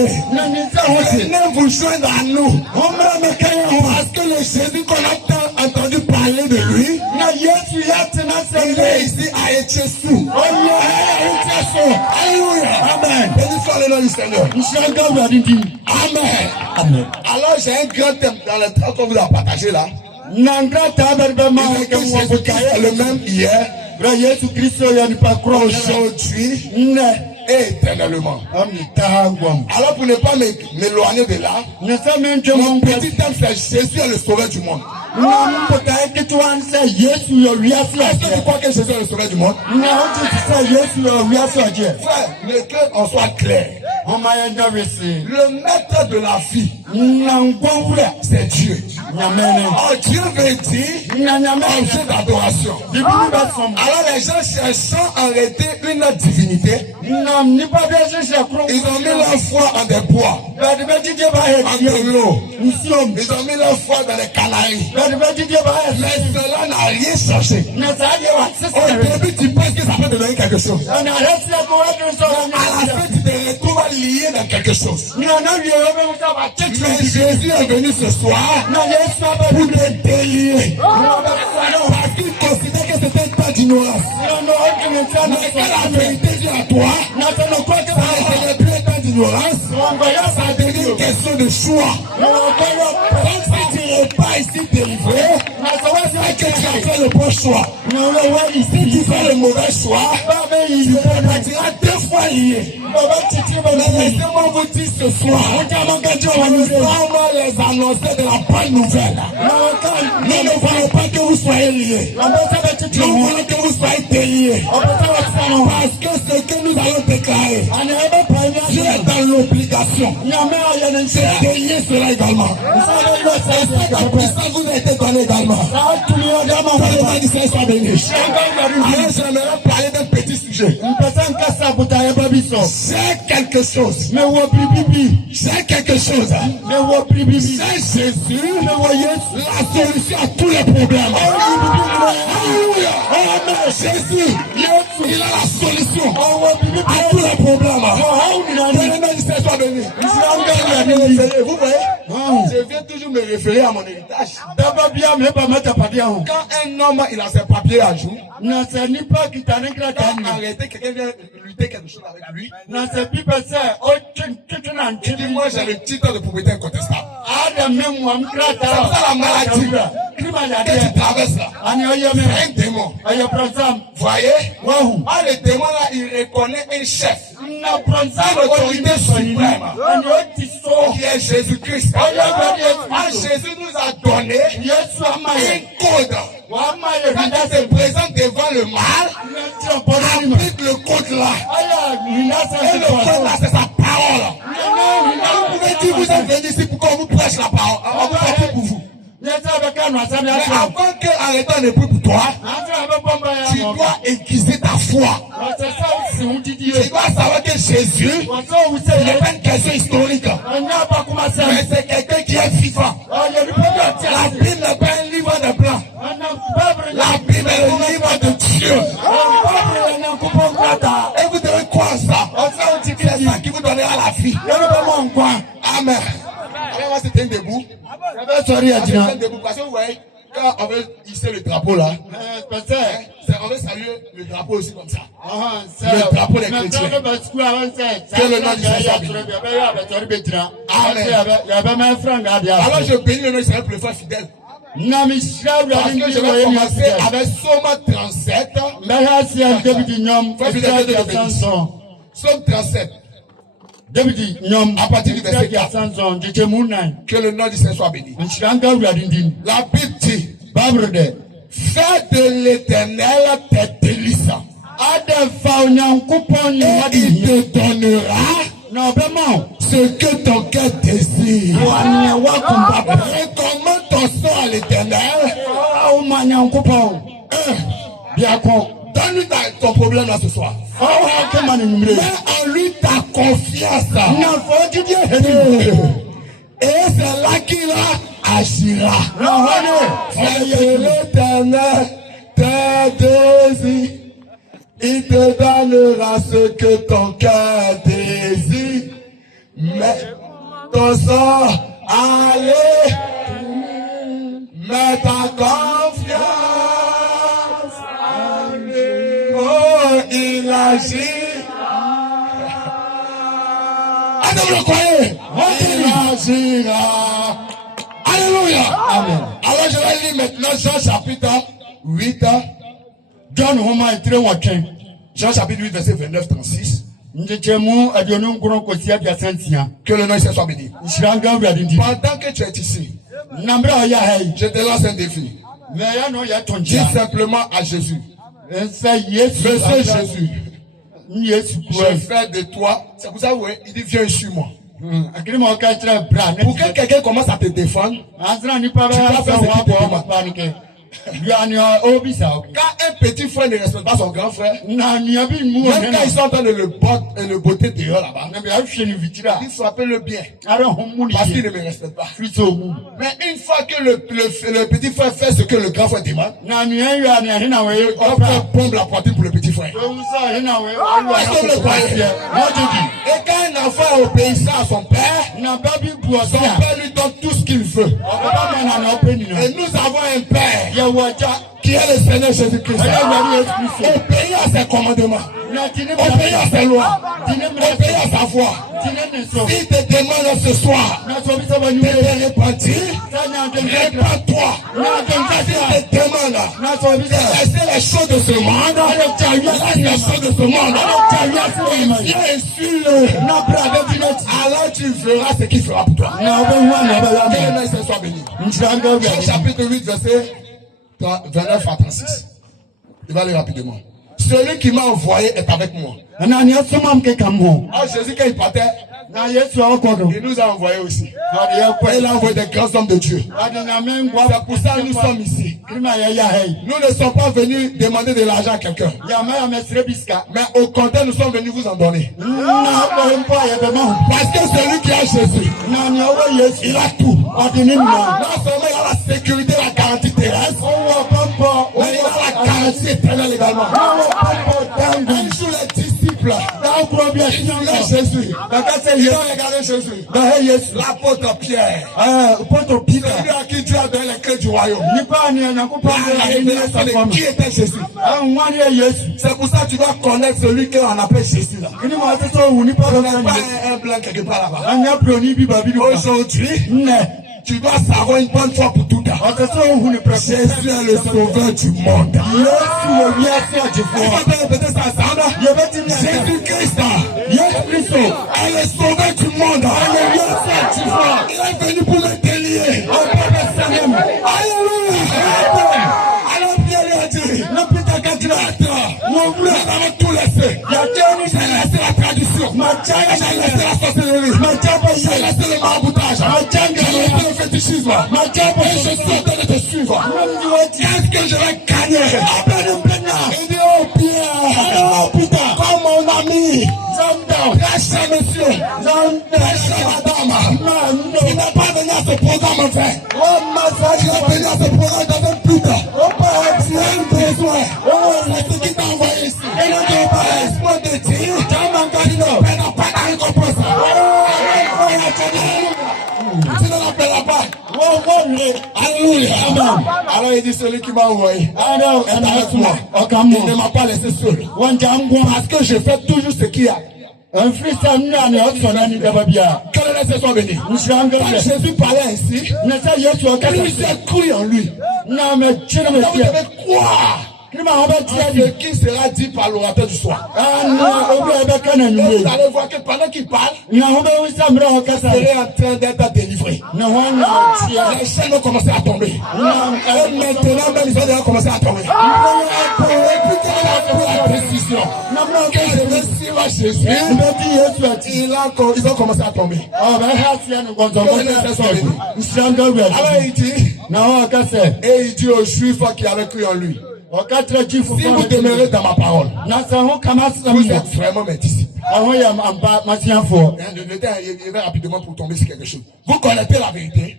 honter. Venez vous joindre à nous. Parce que le Jésus qu'on a tant entendu parler de lui, il est ici à Etchesu. Alléluia. Amen. Béni soit le nom du Seigneur. Amen. Alors j'ai un grand thème dans le temps qu'on vous a partagé là. Il est que Jésus-Christ est le même hier, aujourd'hui et éternellement. Alors pour ne pas m'éloigner de là, mon petit thème c'est Jésus est le sauveur du monde. Est-ce que tu crois que Jésus est le sauveur du monde? Frère, le cœur en soit clair. Le maître de la vie, c'est Dieu. Oh, Dieu veut dire objet d'adoration. Alors les gens cherchant à arrêter une divinité, ils ont mis leur foi en des bois, en de l'eau. Ils ont mis leur foi dans les canaries. Mais cela n'a rien changé. Au début, tu penses que ça peut te donner quelque chose. À la fin, tu te retrouves lié dans quelque chose. Mais Jésus est venu ce soir pour te délier. Parce qu'il considère que c'était un temps d'ignorance. Mais quand la vérité vient à toi, ça ne devient plus un temps d'ignorance. Ça devient une question de choix. Donc si tu n'es pas ici délivré, c'est que tu as fait le bon choix. Si tu fais le mauvais choix, tu repartiras 2 fois lié. Mais laissez-moi vous dire ce soir, nous sommes les annonceurs de la bonne nouvelle. Nous ne voulons pas que vous soyez liés. Nous voulons que vous soyez déliés. Parce que ce que nous allons déclarer, Dieu est dans l'obligation de délier cela également. Et cette puissance vous a été donnée également. Alors j'aimerais parler d'un petit sujet. C'est quelque chose. C'est quelque chose. C'est Jésus, la solution à tous les problèmes. Alléluia. Jésus, il a la solution à tous les problèmes. Vous voyez, je viens toujours me référer à mon héritage. Quand un homme il a ses papiers à jour, quand arrêter quelqu'un vient lutter quelque chose avec lui, il dit moi j'ai le titre de propriété incontestable. C'est ça la maladie que tu traverses là. C'est un démon. Voyez, le démon là il reconnaît un chef, une autorité suprême qui est Jésus-Christ. Jésus nous a donné un code. Quand tu te présentes devant le mal, applique le code là. Et le code là, c'est sa parole. Vous pouvez dire, vous êtes venus ici pour qu'on vous prêche la parole. On va faire tout pour vous. Mais avant que arrêtant ne prie pour toi, tu dois aiguiser ta foi. Tu dois savoir que Jésus n'est pas une question historique, mais c'est quelqu'un qui est vivant. La Bible n'est pas un livre de blanc. La Bible est le livre de Dieu. Et vous devez croire ça. C'est ça qui vous donnera la vie. Amen. Alors moi c'était un debout. C'est un debout parce que vous voyez, quand on veut hisser le drapeau là, on veut saluer le drapeau aussi comme ça. Le drapeau des chrétiens. Que le nom du Seigneur Amen. Alors je bénis le nom du Seigneur pour le frère fidèle. Parce que je vais commencer avec Somme 37. Somme 37. À partir du verset 4. Que le nom du Seigneur soit béni. La Bible dit, fais de l'Éternel tes délices. Et il te donnera ce que ton cœur désire. Recommande ton sort à l'Éternel. Donne-lui ton problème là ce soir. Mets en lui ta confiance. Et c'est là qu'il agira. Fais de l'Éternel tes désirs. Il te donnera ce que ton cœur désire. Mets ton sort, allez, mets ta confiance, allez, oh, il agit. Est-ce que vous le croyez? Il agira. Alléluia. Amen. Alors je vais lire maintenant Jean chapitre 8. John Homa est très watching. Jean chapitre 8 verset 29-36. Que le nom de Jésus soit béni. Pendant que tu es ici, je te lance un défi. Dis simplement à Jésus. Monsieur Jésus, je fais de toi. C'est pour ça que il dit viens sur moi. Pour que quelqu'un commence à te défendre, tu dois faire ce qu'il te demande. Quand un petit frère ne respecte pas son grand frère, même quand ils sont en train de le botter dehors là-bas, il frappe-le bien. Parce qu'il ne me respecte pas. Mais une fois que le petit frère fait ce que le grand frère demande, on peut bomber la poitrine pour le petit frère. Est-ce que vous le croyez? Et quand un enfant est obéissant à son père lui donne tout ce qu'il veut. Et nous avons un père qui est le Seigneur Jésus-Christ. Obéis à ses commandements. Obéis à ses lois. Obéis à sa voix. S'il te demande ce soir de te repentir, répands-toi. S'il te demande de laisser les choses de ce monde, laisse les choses de ce monde. Viens et suis-le. Alors tu verras ce qu'il fera pour toi. Que le nom soit béni. Jean chapitre 8 verset 29 à 36. Il va aller rapidement. Celui qui m'a envoyé est avec moi. Ah, Jésus, quand il partait, il nous a envoyés aussi. Il a envoyé des grands hommes de Dieu. C'est pour ça que nous sommes ici. Nous ne sommes pas venus demander de l'argent à quelqu'un. Mais au contraire, nous sommes venus vous en donner. Parce que celui qui a Jésus, il a tout. Non seulement il a la sécurité, la garantie terrestre, mais il a la garantie éternelle également. Un jour, les disciples, ils ont Jésus. Ils ont regardé Jésus. L'apôtre Pierre. Celui à qui Dieu a donné les clés du royaume. Qui était Jésus? C'est pour ça que tu dois connaître celui qu'on appelle Jésus là. Il n'y a pas un blanc quelque part là-bas. Aujourd'hui, tu dois savoir une bonne fois pour tout. Jésus est le sauveur du monde. Jésus-Christ est le sauveur du monde. Il est venu pour le délier. Alléluia. Alors Pierre lui a dit, nous avons tout laissé. J'ai laissé la tradition. J'ai laissé la sorcellerie. J'ai laissé le maraboutage. J'ai laissé le fétichisme. Et je suis en train de te suivre. Qu'est-ce que je vais gagner? Il dit, oh Pierre, comme mon ami, lâchez monsieur, lâchez madame. Il n'est pas venu à ce programme en fait. Il est venu à ce programme dans un but. Tu as un besoin. C'est ce qui t'a envoyé ici. Il n'a pas espoir de dire. Il n'a pas de récompense. Tu ne l'appelleras pas. Alléluia. Alors il dit celui qui m'a envoyé est avec moi. Il ne m'a pas laissé seul. Parce que je fais toujours ce qu'il y a. Que le soit béni. Quand Jésus parlait ainsi, lui s'est cru en lui. Vous devez croire ce qui sera dit par l'orateur du soir. Vous allez voir que pendant qu'il parle, vous serez en train d'être délivré. Les chaînes vont commencer à tomber. Et maintenant, même ils vont déjà commencer à tomber. Et puis quand on a pris la décision que je vais suivre Jésus, ils vont commencer à tomber. Alors il dit, et il dit aux Juifs qui avaient cru en lui, si vous demeurez dans ma parole, vous êtes vraiment mes disciples. Il va rapidement pour tomber sur quelque chose. Vous connaissez la vérité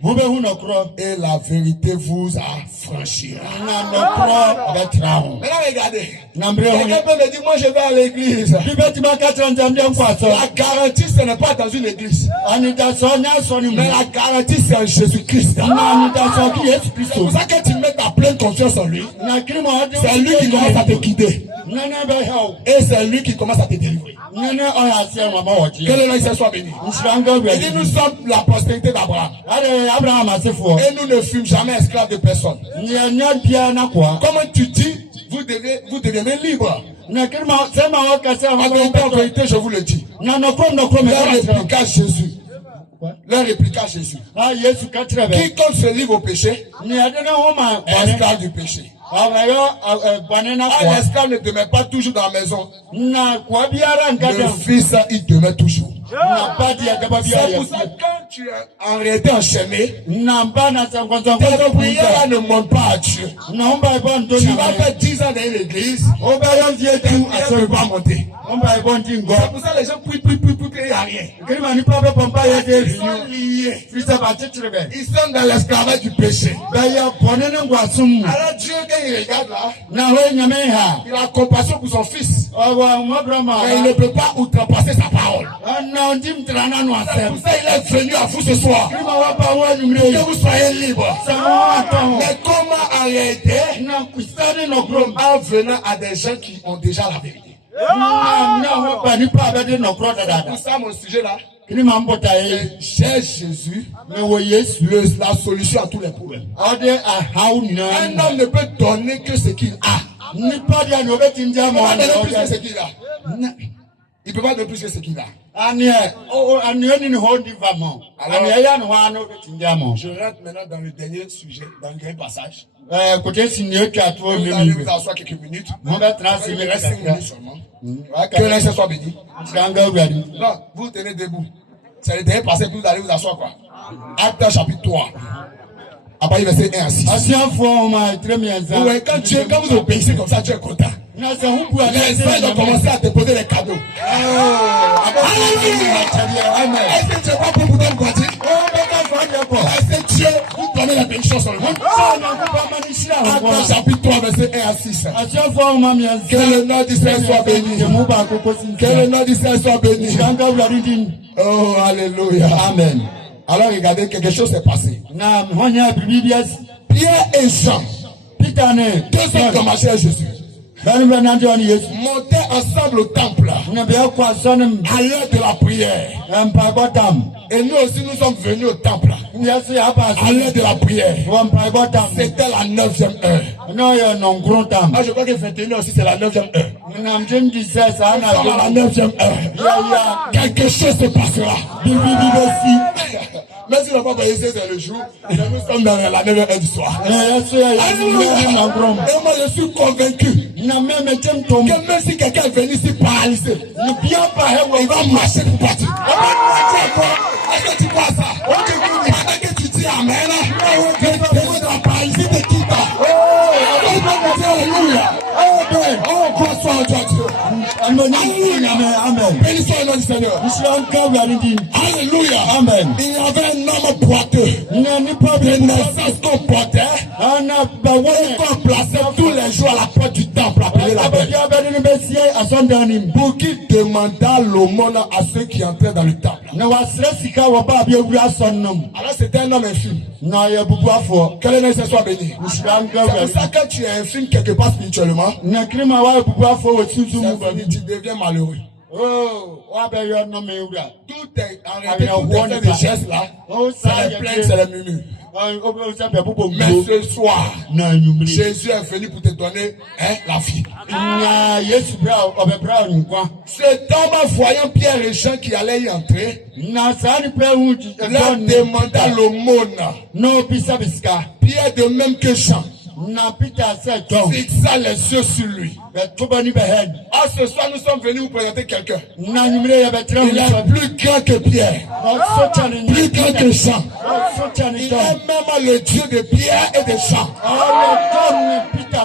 et la vérité vous a franchira. Na Maintenant, regardez. Nambre Quelqu'un peut me dire, moi je vais à l'église. La garantie, ce n'est pas dans une église. Mais la garantie, c'est en Jésus-Christ. C'est pour ça que tu mets ta pleine confiance en lui. C'est lui qui commence à te guider. Et c'est lui qui commence à te délivrer. Que le nom de Jésus soit béni. Il dit, nous sommes la postérité d'Abraham. Et nous ne fûmes jamais esclaves de personne. Comment tu dis, vous devenez libre. En vérité, je vous le dis. Leur répliqua Jésus. Leur répliqua Jésus. Quiconque se livre au péché est esclave du péché. Un esclave ne demeure pas toujours dans la maison. Le fils, il demeure toujours. C'est pour ça que quand tu es en réalité enchaîné, tes prières ne montent pas à Dieu. Tu vas faire 10 ans dans l'église, tu ne peux pas monter. C'est pour ça que les gens prient, il n'y a rien. Ils sont liés. Ils sont dans l'esclavage du péché. Alors Dieu, quand il regarde là, il a compassion pour son fils. Mais il ne peut pas outrepasser sa parole. C'est pour ça qu'il est venu à vous ce soir. Que vous soyez libres. Mais comment en réalité, en venant à des gens qui ont déjà la vérité. C'est pour ça mon sujet là. J'ai Jésus, la solution à tous les problèmes. Un homme ne peut donner que ce qu'il a. Il ne peut pas donner plus que ce qu'il a. Il ne peut pas donner plus que ce qu'il a. Je rentre maintenant dans le dernier sujet, dans le dernier passage. Vous allez vous asseoir quelques minutes. Il me reste 5 minutes seulement. Que l'Église soit béni. Non, vous tenez debout. C'est le dernier passage que vous allez vous asseoir quoi. Acte chapitre 3. Après il verset 1 à 6. Ouais, quand vous obéissez comme ça, Dieu est content. Les gens ont commencé à te poser des cadeaux. Est-ce que tu n'es pas pour vous donner quoi dire? Est-ce que Dieu vous donne la bénédiction sur le monde? Acte chapitre 3, verset 1 à 6. Que le nom d'Israël soit béni. Que le nom d'Israël soit béni. Oh, alléluia. Amen. Alors regardez, quelque chose s'est passé. Pierre et Jean, deux hommes qui marchaient à Jésus, montaient ensemble au temple à l'heure de la prière. Et nous aussi nous sommes venus au temple à l'heure de la prière. C'était la 9e heure. Ah, je crois que 21 aussi c'est la 9e heure. Nous sommes à la 9e heure. Quelque chose se passera. Même si on n'a pas voyagé, c'est le jour, nous sommes dans la 9e heure du soir. Et moi je suis convaincu que même si quelqu'un est venu ici paralysé, il va marcher pour partir. Est-ce que tu crois ça? Pendant que tu dis Amen, le de la paralysie te quitte. Alléluia. Oh, gloire soit à Dieu. Amen. Béni soit le nom du Seigneur. Alléluia. Amen. Il y avait un homme boiteux. De naissance qu'on portait. Qu'on plaçait tous les jours à la porte du temple appelé la belle. Pour qu'il demandât l'aumône à ceux qui entraient dans le temple. Alors c'était un homme infime. Que le nom de Dieu soit béni. C'est pour ça que tu es infime quelque part spirituellement. Tu deviens malheureux. Tout est arrêté, des gestes là. C'est les plaintes, c'est les murmures. Mais ce soir, Jésus est venu pour te donner la vie. Cet homme, voyant Pierre et Jean qui allaient y entrer, leur demanda l'aumône. Pierre de même que Jean fixa les yeux sur lui. Ah, ce soir nous sommes venus vous présenter quelqu'un. Il est plus grand que Pierre, plus grand que Jean. Il est même le Dieu de Pierre et de Jean.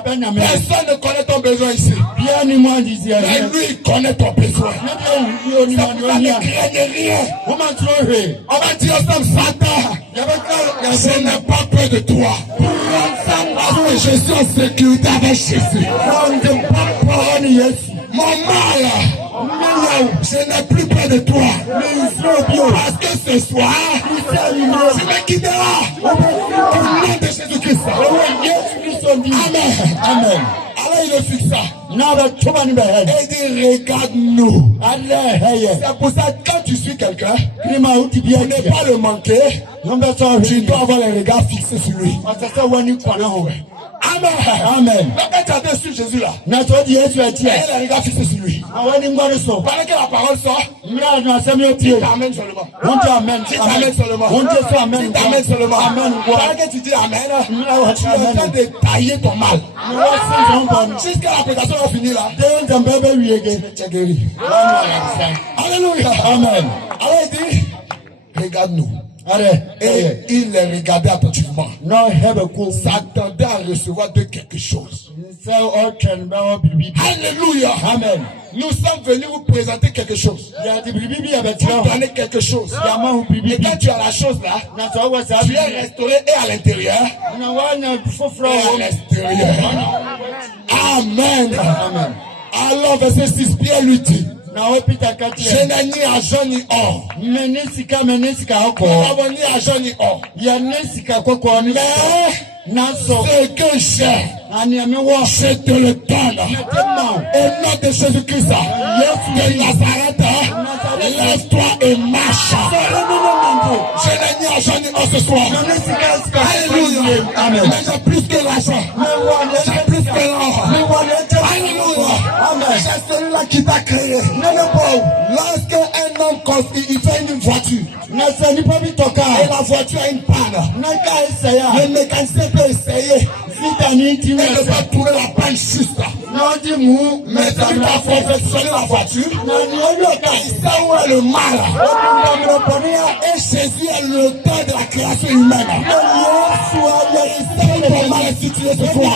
Personne ne connaît ton besoin ici, mais lui il connaît ton besoin. C'est pourquoi ne craignez rien. On va dire ensemble, Satan, je n'ai pas peur de toi. je suis en sécurité avec Jésus. Mon mal, je n'ai plus peur de toi. Parce que ce soir, tu me quitteras. Au nom de Jésus-Christ. Amen. Amen. Alors il le fixa. Et il dit, regarde-nous. C'est pour ça que quand tu suis quelqu'un, pour ne pas le manquer, tu dois avoir les regards fixés sur lui. Amen. Amen. Donc quand tu as su Jésus là, Na to di Yesu il y atia. a les regards fixés sur lui. Awani ngwani so. Pendant que la parole sort, Mira no asemi otie. Amen seulement. Wonte amen. Dis Amen seulement. Wonte so amen. Dis Amen seulement. Amen. Pendant que tu dis Amen, Mira wa tu es en train amen. de tailler ton mal. Wa sin jombo. Jusqu'à la prédication va finir là. De nzambebe wiege. Chegeri. Alléluia. Alléluia. Amen. Alors il dit, regarde-nous. Allez. Et il les regardait attentivement. No hebe ko. S'attendait à recevoir de quelque chose. So all can be bibi. Alléluia. Amen. Nous sommes venus vous présenter quelque chose. Ya di bibi ya Vous betra. donner quelque chose. Ya ma hu bibi. Et quand tu as la chose là, Na so wa sa. tu es restauré et à l'intérieur Na wa na foforo. et à l'extérieur. Amen. Amen. Alors verset 6, Pierre lui dit, Na o Peter je katia. n'ai ni argent ni or. Menisika oko. Nous n'avons ni argent ni or. Ya nesika koko ni. Mais Naso. ce que j'ai, Ani ami wo. je te le donne. Au nom de Jésus-Christ, de Nazareth, lève-toi et marche. Je n'ai ni argent ni or ce soir. Alléluia. Amen. Mais j'ai plus que l'argent. J'ai plus que l'or. Alléluia. Amen. C'est celui-là qui t'a créé. Lorsque un homme construit, il fait une voiture. Et la voiture a une panne. Le mécanicien peut essayer. Et ne pas trouver la panne juste. Mais quand il a perfectionné la voiture, il sait où est le mal. Et Jésus est l'auteur de la création humaine. Il sait où ton mal est situé ce soir.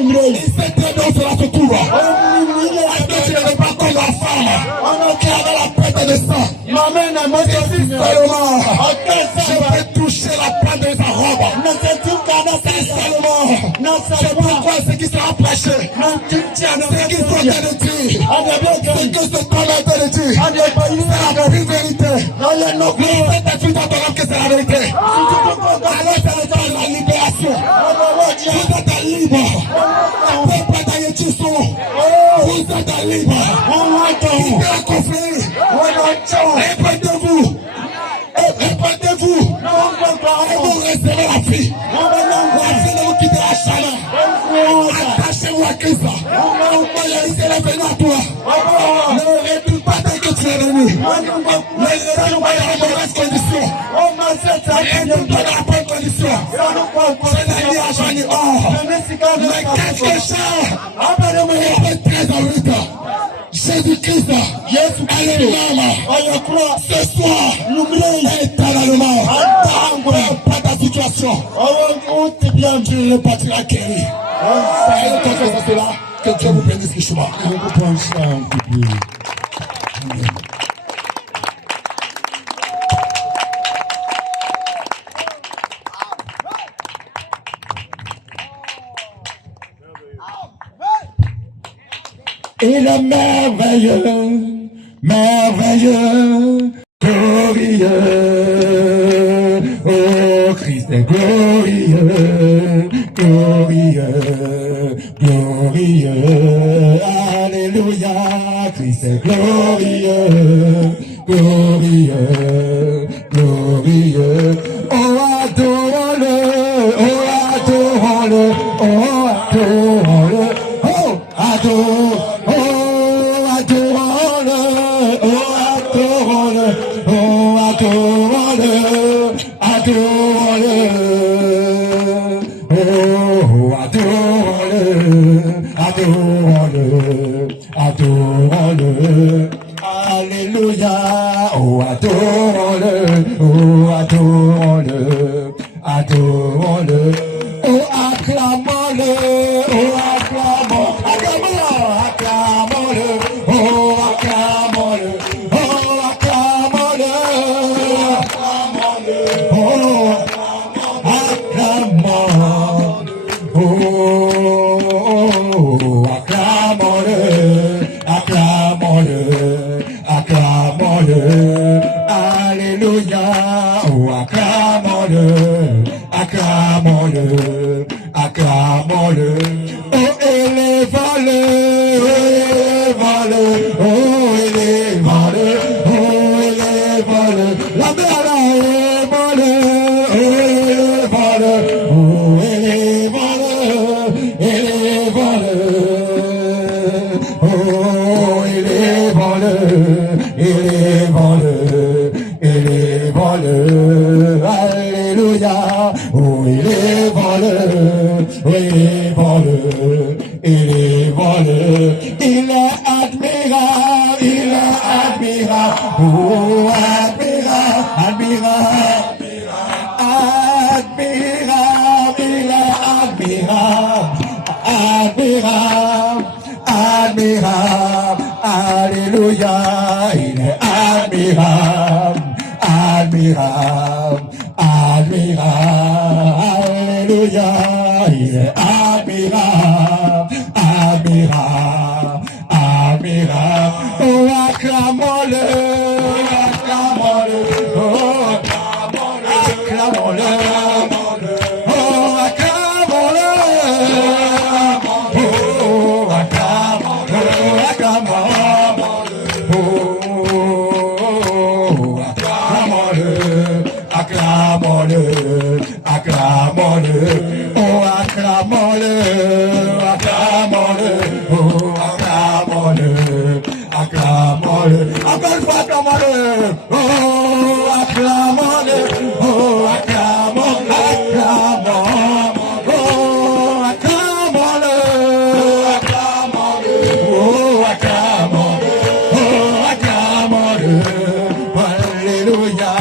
Il sait très bien où cela se trouve. Est-ce que tu n'es pas comme la femme qui avait la perte de sang? Seulement, je peux toucher la pointe de sa robe. Seulement, c'est pourquoi ce qui sera prêché, ce qui sont en train de dire, ce que ce temps est en train de dire, c'est la pure vérité. Le fait d'être dans ton âme que c'est la vérité. Alors c'est le temps de la libération. Vous êtes libre. Peuple d'Aïe-Tisson, vous êtes libre. Quittez la confrérie. Répétez-vous. Répétez-vous. Et vous recevez la vie. La vie ne vous quittera jamais. Attachez-vous à Christ. Il est venu à toi. Ne retourne pas tel que tu es venu. Ne retourne pas dans la mauvaise condition. Ne retourne pas dans la bonne condition. Je n'ai ni argent ni or. Mais quelque chose est très en lutte. Jésus-Christ est le même. Ce soir, éternellement, pas ta situation. Tu ne repartiras guéri. Et confesse à cela que Dieu vous bénisse richement. Il est merveilleux, merveilleux, glorieux. Oh, Christ est glorieux, glorieux, glorieux. Alléluia, Christ est glorieux, glorieux, glorieux. Oh, adorons-le, oh, adorons-le, oh, adorons-le, oh, adorons-le. Adorons-le, alléluia, oh adorons-le, oh adorons-le, adorons-le, oh acclamons-le, oh acclamons-le, acclamons-le, oh acclamons-le, oh acclamons-le, acclamons-le, oh acclamons-le, oh acclamons-le, acclamons-le. Oh, élève-le, élève-le, oh, élève-le, oh, élève-le. La mer, élève-le, élève-le, oh, élève-le, élève-le, oh, élève-le, élève-le, élève-le, alléluia, oh, élève-le, élève-le, élève-le, il est admirable, il est admirable, oh, admirable, admirable, admirable, il est admirable, admirable, admirable, alléluia, il est admirable, admirable, admirable, alléluia, il est admirable, admirable, admirable, oh, acclamons-le, acclamons-le, oh, acclamons-le, oh, acclamons-le, oh, acclamons-le, acclamons-le, acclamons-le, oh, acclamons-le, acclamons-le, oh, acclamons-le, acclamons-le, encore une fois, acclamons-le, oh, acclamons-le, oh, acclamons-le, acclamons-le, oh, acclamons-le, acclamons-le, oh, acclamons-le, oh, acclamons-le, alléluia,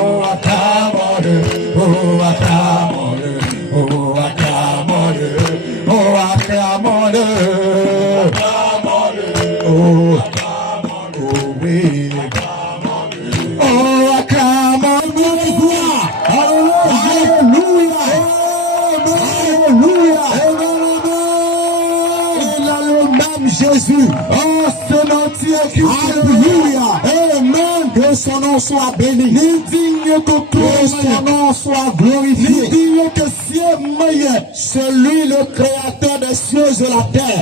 oh, acclamons-le, oh, acclamons-le, oh, acclamons-le, oh, acclamons-le, oh, oui, oh, acclamons-le, alléluia, alléluia, il a le même Jésus, oh, ce nom qui alléluia, amen, que son nom soit béni, digne que son nom soit glorifié, digne que c'est lui le créateur des cieux et la terre,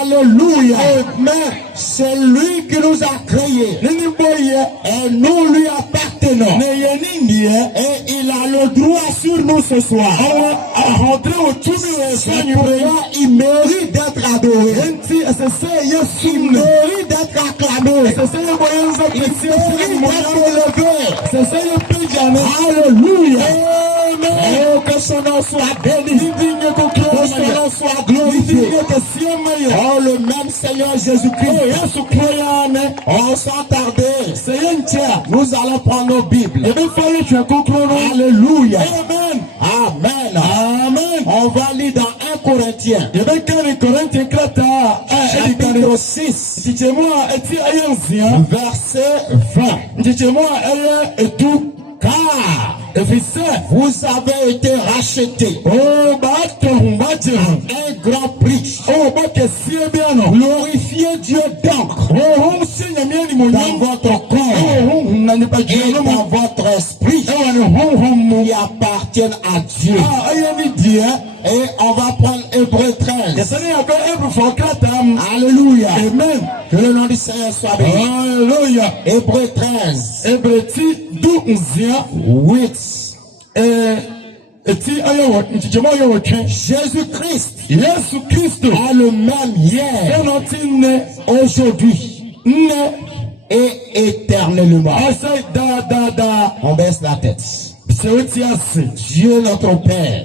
alléluia, amen, c'est lui qui nous a créés, et nous lui appartenons, et il a le droit sur nous ce soir, il mérite d'être adoré, il mérite d'être acclamé, il mérite d'être élevé, alléluia, oh, que son nom soit béni, que son nom soit glorifié, oh, le même Seigneur Jésus-Christ, oh, sans tarder, nous allons prendre nos Bibles, alléluia, amen, amen, amen, on va lire dans 1 Corinthiens, chapitre 6, verset 20, car vous avez été rachetés à un grand prix. Glorifiez Dieu donc dans votre corps et dans votre esprit qui appartiennent à Dieu. Et on va prendre Hébreux 13. Alléluia. Amen. Que le nom du Seigneur soit béni. Alléluia. Hébreux 13. 8. Jésus-Christ a le même hier, aujourd'hui et éternellement. On baisse la tête. Dieu notre Père,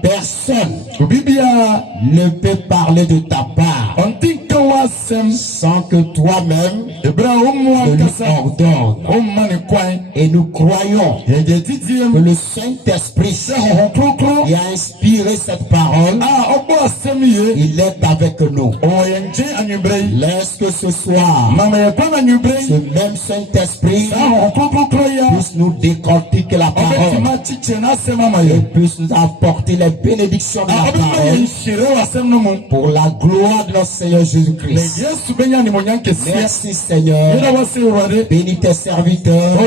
personne ne peut parler de ta part sans que toi-même ne lui ordonnes. Et nous croyons que le Saint-Esprit qui a inspiré cette parole, il est avec nous. Laisse que ce soir, ce même Saint-Esprit puisse nous décortiquer la parole. Et puisse nous apporter les bénédictions de la parole. Pour la gloire de notre Seigneur Jésus-Christ. Merci Seigneur. Bénis tes serviteurs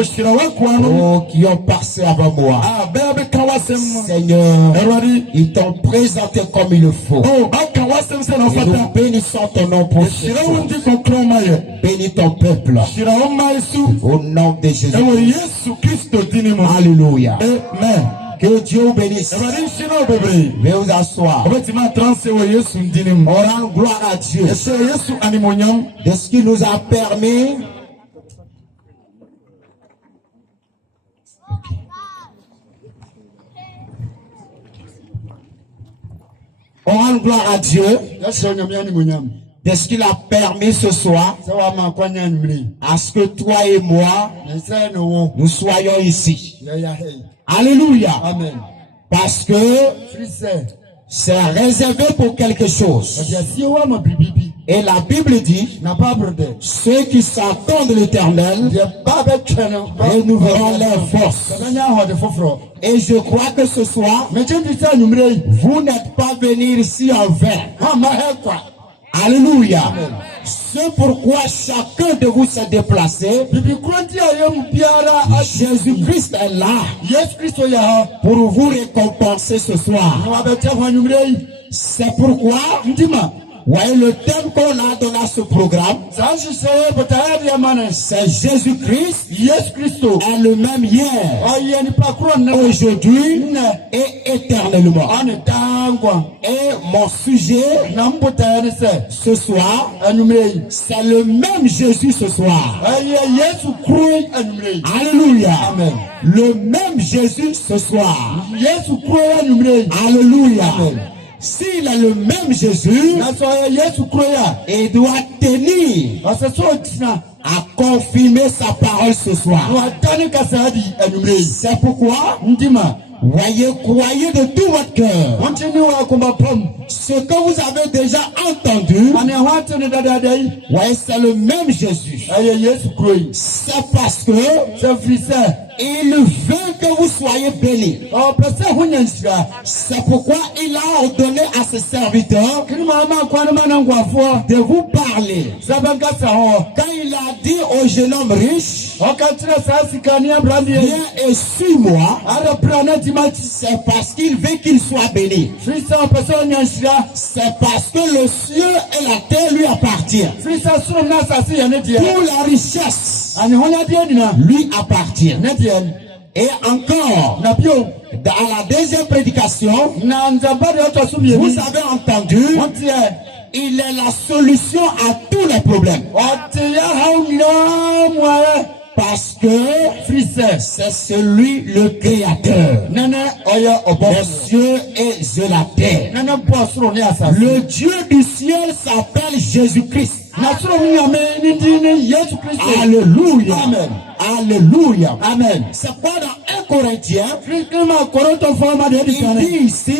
qui ont passé avant moi. Seigneur, ils t'ont présenté comme il le faut. Et nous bénissons ton nom pour ce soir. Bénis ton peuple. Au nom de Jésus. Alléluia. Amen. Que Dieu vous bénisse. Veuillez vous asseoir. On rend gloire à Dieu de ce qu'il nous a permis. Okay. On rend gloire à Dieu de ce qu'il a permis ce soir à ce que toi et moi nous soyons ici. Alléluia. Amen. Parce que c'est réservé pour quelque chose. Et la Bible dit, ceux qui s'attendent de l'Éternel renouvelleront leurs forces. Et je crois que ce soir, vous n'êtes pas venus ici en vain. Alléluia. Amen. C'est pourquoi chacun de vous s'est déplacé. Jésus-Christ est là pour vous récompenser ce soir. C'est pourquoi, voyez le thème qu'on a donné à ce programme, c'est Jésus-Christ est le même hier, aujourd'hui et éternellement. Et mon sujet ce soir, c'est le même Jésus ce soir. Alléluia. Amen. Le même Jésus ce soir. Alléluia. Amen. S'il est le même Jésus, il doit tenir à confirmer sa parole ce soir. C'est pourquoi, croyez de tout votre cœur. Ce que vous avez déjà entendu, c'est le même Jésus. C'est parce que il veut que vous soyez bénis. C'est pourquoi il a ordonné à ses serviteurs de vous parler. Quand il a dit au jeune homme riche, viens et suis-moi, c'est parce qu'il veut qu'il soit béni. C'est parce que le ciel et la terre lui appartiennent. Pour la richesse lui appartient. Et encore, dans la deuxième prédication, vous avez entendu, il est la solution à tous les problèmes. Parce que c'est celui le créateur des cieux et de la terre. Le Dieu du ciel s'appelle Jésus-Christ. Alléluia. Amen. Alléluia. Amen. C'est pas dans 1 Corinthiens. Il dit ici,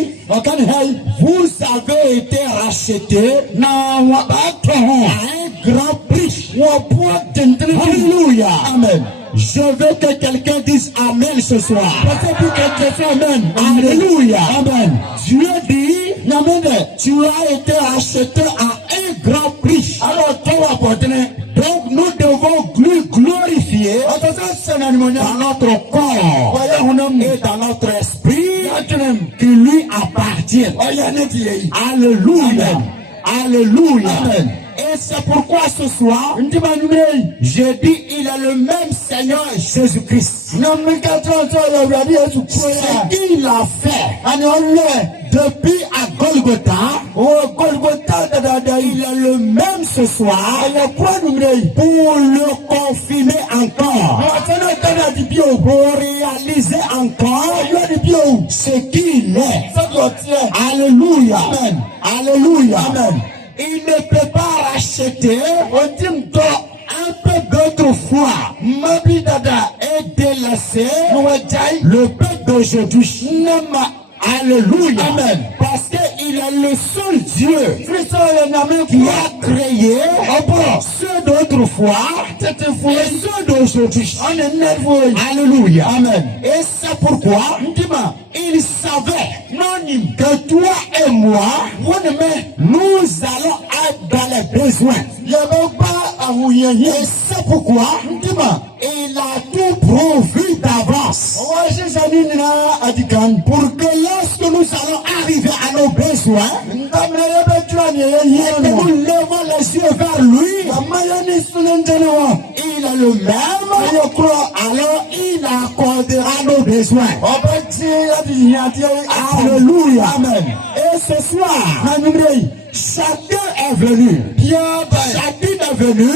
vous avez été rachetés à un grand prix. Alléluia. Amen. Je veux que quelqu'un dise Amen ce soir. Amen. Alléluia. Amen. Dieu dit, tu as été racheté à un grand prix. Donc nous devons glorifier dans notre corps et dans notre esprit qui lui appartient. Alléluia. Alléluia. Amen. Et c'est pourquoi ce soir, je dis il est le même Seigneur Jésus-Christ. Ce qu'il a fait depuis à Golgotha, il est le même ce soir pour le confirmer encore, pour réaliser encore ce qu'il est. Alléluia. Amen. Alléluia. Amen. Il ne peut pas racheter un peu d'autrefois et délaisser le peuple d'aujourd'hui. Alléluia. Amen. Parce qu'il est le seul Dieu qui a créé ceux d'autrefois et ceux d'aujourd'hui. Alléluia. Amen. Et c'est pourquoi il savait que toi et moi, nous allons être dans les besoins. Et c'est pourquoi il a tout prévu d'avance. Pour que lorsque nous allons arriver à nos besoins, et que nous levons les yeux vers lui, il est le même, alors il accordera nos besoins. Alléluia. Amen. Et ce soir, chacun est venu. Chacune est venu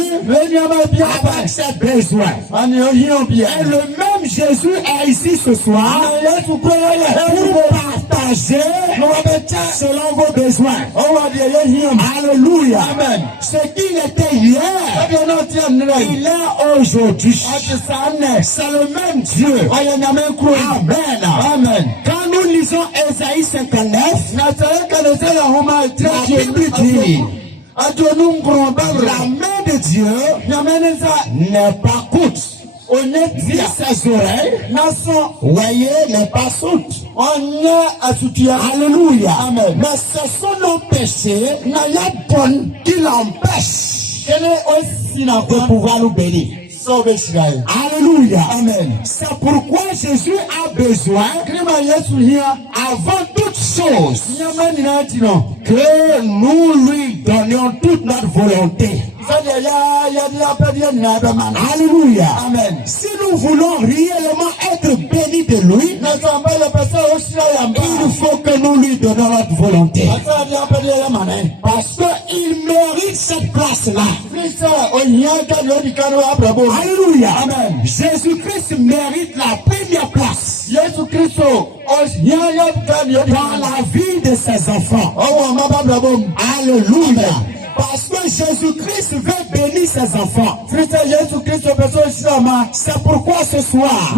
avec ses besoins. Et le même Jésus est ici ce soir pour partager selon vos besoins. Alléluia. Amen. Ce qu'il était hier, il est aujourd'hui. C'est le même Dieu. Amen. Amen. Quand nous lisons Ésaïe 59, la Bible dit, la main de Dieu n'est pas courte, ni ses oreilles, voyez, n'est pas sourde. Alléluia. Amen. Mais ce sont nos péchés qui l'empêchent de pouvoir nous bénir. Alléluia. Amen. C'est pourquoi Jésus a besoin, avant toute chose, que nous lui donnions toute notre volonté. Alléluia. Amen. Si nous voulons réellement être bénis de lui, il faut que nous lui donnons notre volonté. Parce qu'il mérite cette place-là. Alléluia. Amen. Jésus-Christ mérite la première place dans la vie de ses enfants. Alléluia. Parce que Jésus-Christ veut bénir ses enfants. C'est pourquoi ce soir,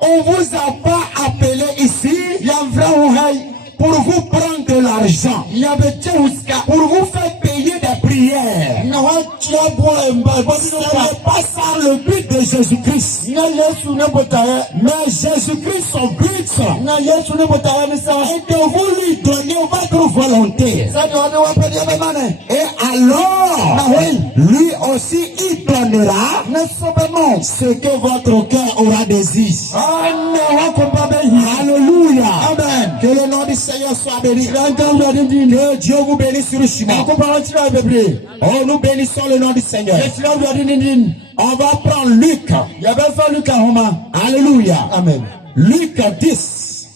on vous a pas appelé ici pour vous prendre de l'argent, pour vous faire payer des prières. Ce n'est pas ça le but de Jésus-Christ. Mais Jésus-Christ, son but est de vous lui donner votre volonté. Et alors, lui aussi, il donnera ce que votre cœur aura désir. Alléluia. Amen. Que le nom du Seigneur soit béni. Que Dieu vous bénisse sur le chemin. Oh, nous bénissons le nom du Seigneur. On va prendre Luc. Alléluia. Amen. Luc 10.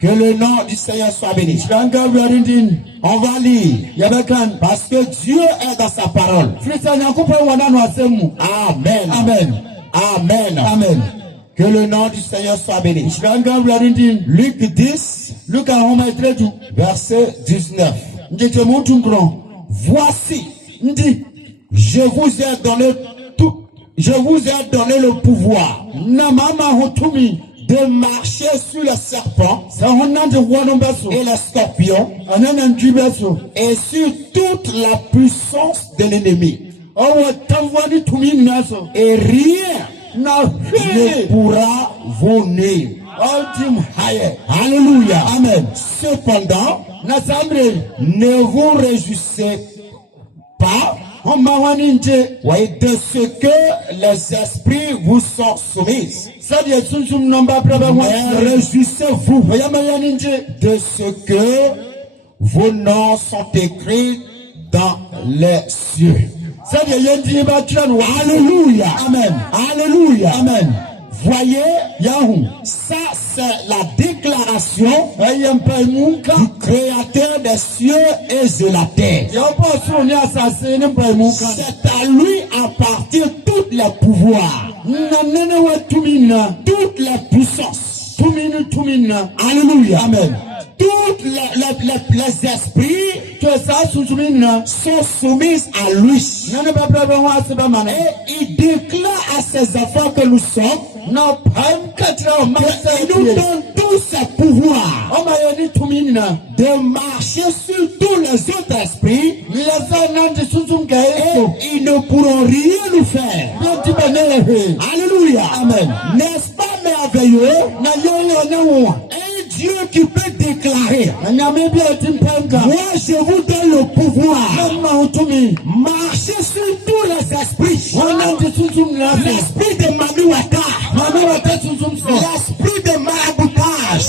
Que le nom du Seigneur soit béni. On va lire. Parce que Dieu est dans sa parole. Amen. Amen. Amen. Amen. Que le nom du Seigneur soit béni. Luc 10, verset 19. Voici, je vous ai donné le pouvoir de marcher sur les serpents et les scorpions et sur toute la puissance de l'ennemi. Et rien ne pourra vous nuire. Alléluia. Amen. Cependant, ne vous réjouissez pas de ce que les esprits vous sont soumis. Mais réjouissez-vous de ce que vos noms sont écrits dans les cieux. Alléluia. Amen. Alléluia. Amen. Voyez, ça c'est la déclaration du créateur des cieux et de la terre. C'est à lui appartient tous les pouvoirs, toutes les puissances. Alléluia. Amen. Toutes les esprits sont soumis à lui. Et il déclare à ses enfants que nous sommes, il nous donne tous ces pouvoirs de marcher sur tous les autres esprits et ils ne pourront rien nous faire. Alléluia. Amen. N'est-ce pas merveilleux? Un Dieu qui peut déclarer, moi je vous donne le pouvoir, marcher sur tous les esprits, l'esprit de Manuata, l'esprit de maraboutage,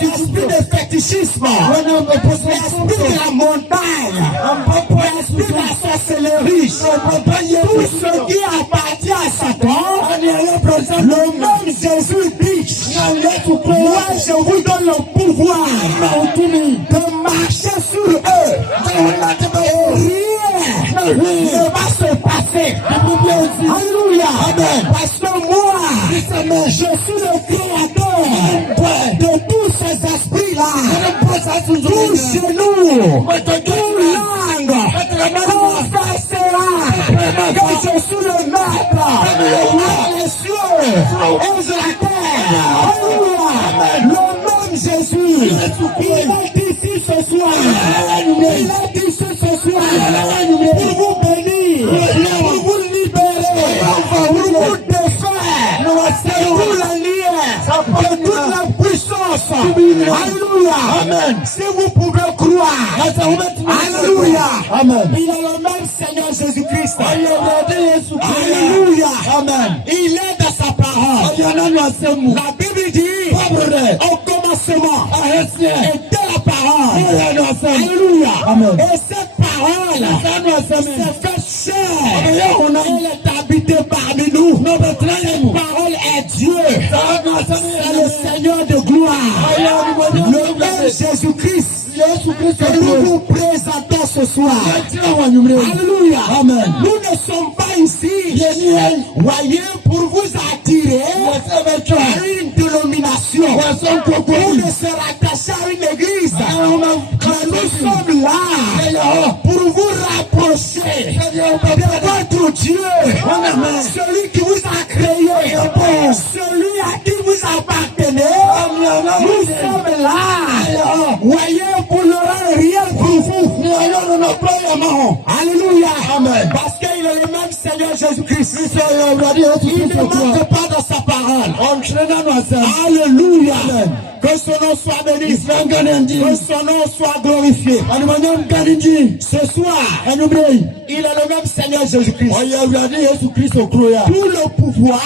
l'esprit de fétichisme, l'esprit de la montagne, l'esprit de la sorcellerie, tout ce qui appartient à Satan, le même Jésus dit, moi je vous donne le pouvoir de marcher sur eux, et rien ne va se passer. Alléluia. Amen. Parce que moi, je suis le créateur de tous ces esprits-là. Tous genoux, toute langue confessera que je suis le maître dans les cieux et sur la terre. Alléluia. Le même Jésus, il est ici ce soir. Il est ici ce soir pour vous bénir, pour vous libérer, pour vous défaire de tout la lien, de toute la puissance. Alléluia. Amen. Si vous pouvez croire, alléluia. Amen. Il est le même Seigneur Jésus-Christ. Alléluia. Amen. Il est dans sa parole. La Bible dit, au commencement était la parole. Alléluia. Amen. Et cette parole s'est fait chair. Elle est habitée parmi nous. Cette parole est Dieu. C'est le Seigneur de gloire. Le même Jésus-Christ que nous vous présentons ce soir. Alléluia. Amen. Nous ne sommes pas ici, voyez, pour vous attirer à une dénomination, pour ne se rattacher à une église. Mais nous sommes là pour vous rapprocher de votre Dieu, celui qui vous a créé, celui à qui vous appartenez. Nous sommes là, voyez, pour ne rien pour vous. Alléluia. Amen. Parce qu'il est le même Seigneur Jésus-Christ. Il ne manque pas dans sa parole. Alléluia. Amen. Que son nom soit béni. Que son nom soit glorifié. Ce soir, il est le même Seigneur Jésus-Christ. Tout le pouvoir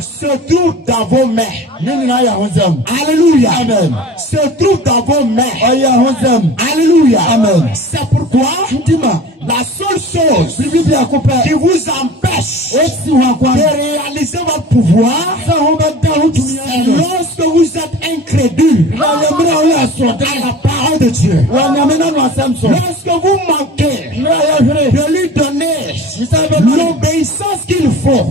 se trouve dans vos mains. Alléluia. Amen. Se trouve dans vos mains. Alléluia. Amen. C'est pourquoi la seule chose qui vous empêche de réaliser votre pouvoir, c'est lorsque vous êtes incrédule à la parole de Dieu. Lorsque vous manquez de lui donner l'obéissance qu'il faut.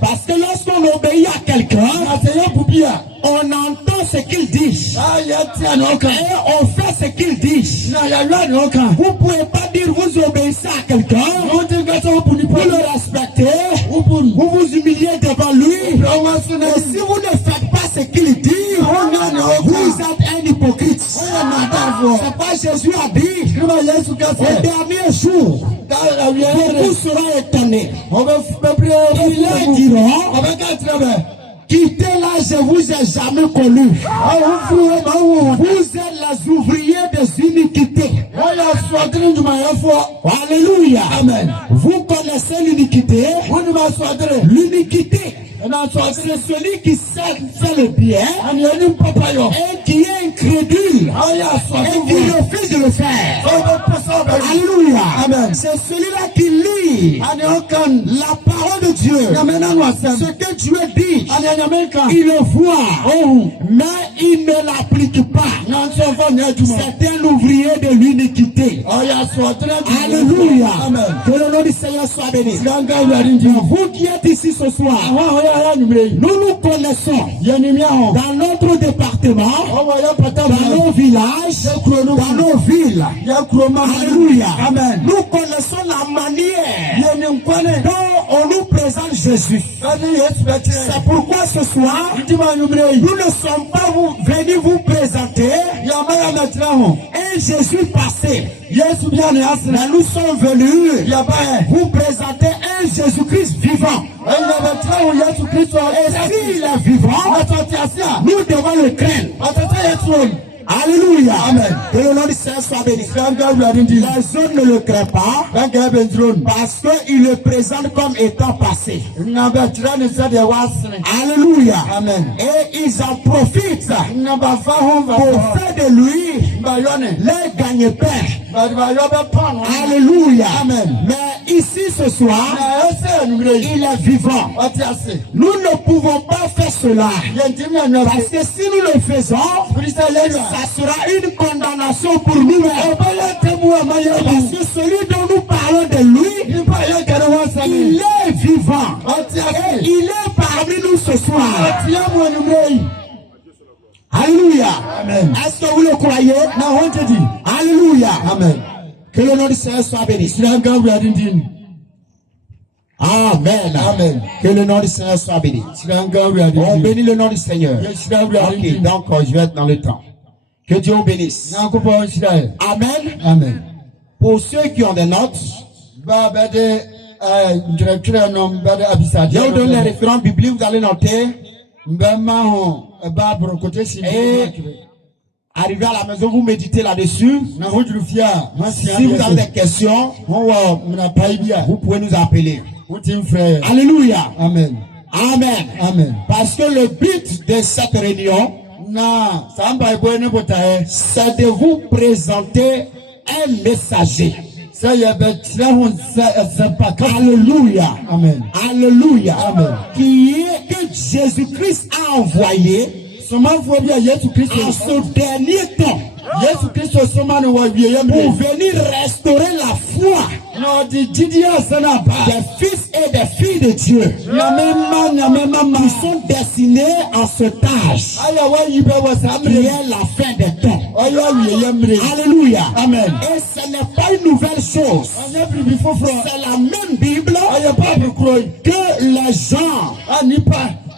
Parce que lorsqu'on obéit à quelqu'un, on entend ce qu'il dit et on fait ce qu'il dit. Vous ne pouvez pas dire vous obéissez à quelqu'un, vous le respectez, vous vous humiliez devant lui, et si vous ne faites pas ce qu'il dit, vous êtes un hypocrite. C'est pas Jésus a dit au dernier jour, beaucoup seront étonnés. Ils leur diront, quittez là, je vous ai jamais connu. Vous êtes les ouvriers des iniquités. Alléluia. Amen. Vous connaissez l'iniquité. L'iniquité, c'est celui qui sait faire le bien et qui est incrédule et qui refuse de le faire. Alléluia. Amen. C'est celui-là qui lit la parole de Dieu. Ce que Dieu dit, il le voit, mais il ne l'applique pas. C'est un ouvrier de l'iniquité. Alléluia. Amen. Que le nom du Seigneur soit béni. Vous qui êtes ici ce soir, Nous nous connaissons dans notre département, dans nos villages, dans nos villes. Alléluia. Amen. Nous connaissons la manière dont on nous présente Jésus. C'est pourquoi ce soir, nous ne sommes pas venus vous présenter un Jésus passé. Mais nous sommes venus vous présenter un Jésus-Christ vivant. Et s'il est vivant, nous devons le craindre. Alléluia. Amen. Que le nom du Seigneur soit béni. Les autres ne le craignent pas parce qu'il le présente comme étant passé. Alléluia. Amen. Et ils en profitent pour faire de lui les gagne-pain. Alléluia. Amen. Mais ici ce soir, il est vivant. Nous ne pouvons pas faire cela parce que si nous le faisons, ça sera une condamnation pour nous. Parce que celui dont nous parlons de lui, il est vivant. Et il est parmi nous ce soir. Alléluia. Amen. Est-ce que vous le croyez? Alléluia. Amen. Que le nom du Seigneur soit béni. Amen. Amen. Que le nom du Seigneur soit béni. On bénit le nom du Seigneur. Ok, donc je vais être dans le temps. Que Dieu vous bénisse. Amen. Amen. Pour ceux qui ont des notes, je vous donne les références bibliques, vous allez noter. Et arrivé à la maison, vous méditez là-dessus. Si vous avez des questions, vous pouvez nous appeler. Alléluia. Amen. Amen. Amen. Parce que le but de cette réunion, c'est de vous présenter un messager. Alléluia. Amen. Alléluia. Amen. Que Jésus-Christ a envoyé en ce dernier temps pour venir restaurer la foi des fils et des filles de Dieu qui sont destinés en ce âge qui est la fin des temps. Alléluia. Amen. Et ce n'est pas une nouvelle chose. C'est la même Bible que les gens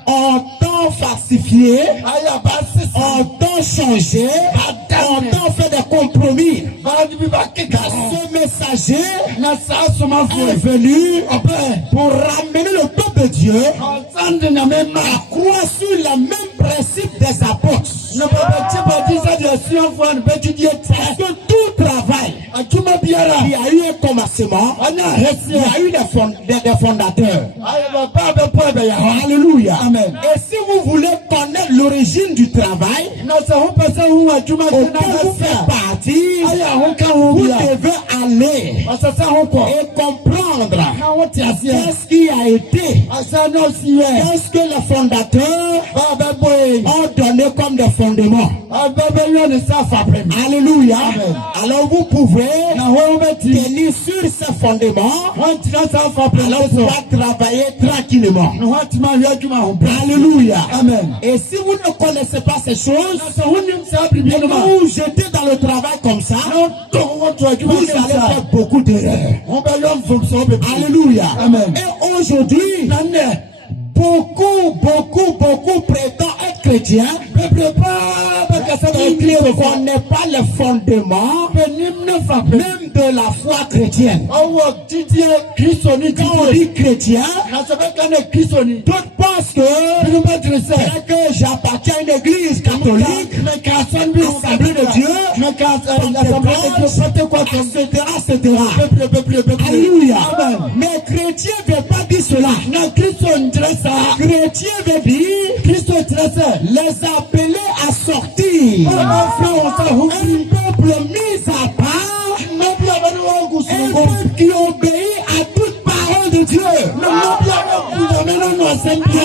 ont tant falsifié, ont tant changé, ont tant fait des compromis. Ce messager est venu pour ramener le peuple de Dieu à croire sur le même principe des apôtres. Parce que tout travail qui a eu un commencement, il y a eu des fondateurs. Alléluia. Amen. Et si vous voulez connaître l'origine du travail, auquel vous faites partie, vous devez aller et comprendre qu'est-ce qui a été, qu'est-ce que les fondateurs ont donné comme des fondements. Alléluia. Alors vous pouvez tenir sur ces fondements, alors pouvoir travailler tranquillement. Alléluia. Amen. Et si vous ne connaissez pas ces choses, et vous vous jetez dans le travail comme ça, vous allez faire beaucoup d'erreurs. Alléluia. Amen. Et aujourd'hui, beaucoup prétendent être chrétiens. Il ne connaît pas les fondements même de la foi chrétienne. Quand on dit chrétien, d'autres pensent que j'appartiens à une église catholique, assemblée de Dieu, etc. Alléluia. Mais chrétien ne veut pas dire cela. Chrétien veut dire les appeler à sortir. Un peuple mis à part, un peuple qui obéit à toute parole de Dieu.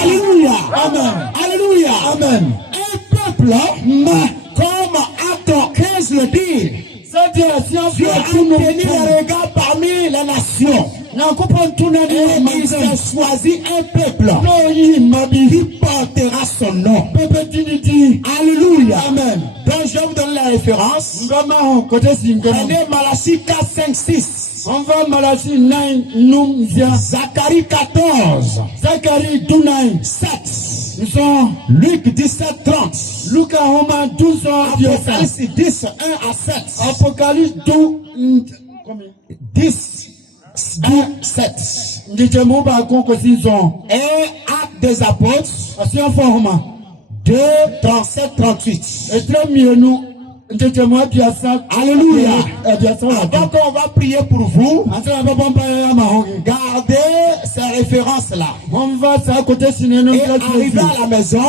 Alléluia. Amen. Alléluia. Amen. Un peuple, comme Acte 15 le dit, Dieu a tenu les regards parmi les nations. Et il s'est choisi un peuple qui portera son nom. Alléluia. Amen. Donc je vais vous donner la référence. Prenez Malachie 4, 5, 6. On va Malachie 9, Zacharie 14. Zacharie 12, 7. Nous sommes Luc 17, 30. Luc 12, Apocalypse 10, 1 à 7. Apocalypse 12, 10, 1, 7. nous disons par contre que ils ont Et Actes des Apôtres, assez en forme. 2, 37, 38. Et très mieux nous, nous disons qu'il y a ça. Alléluia. Avant Avant qu'on va prier pour vous, qu'on gardez ces références-là. on va ça à côté sinon Et arrivez à la maison,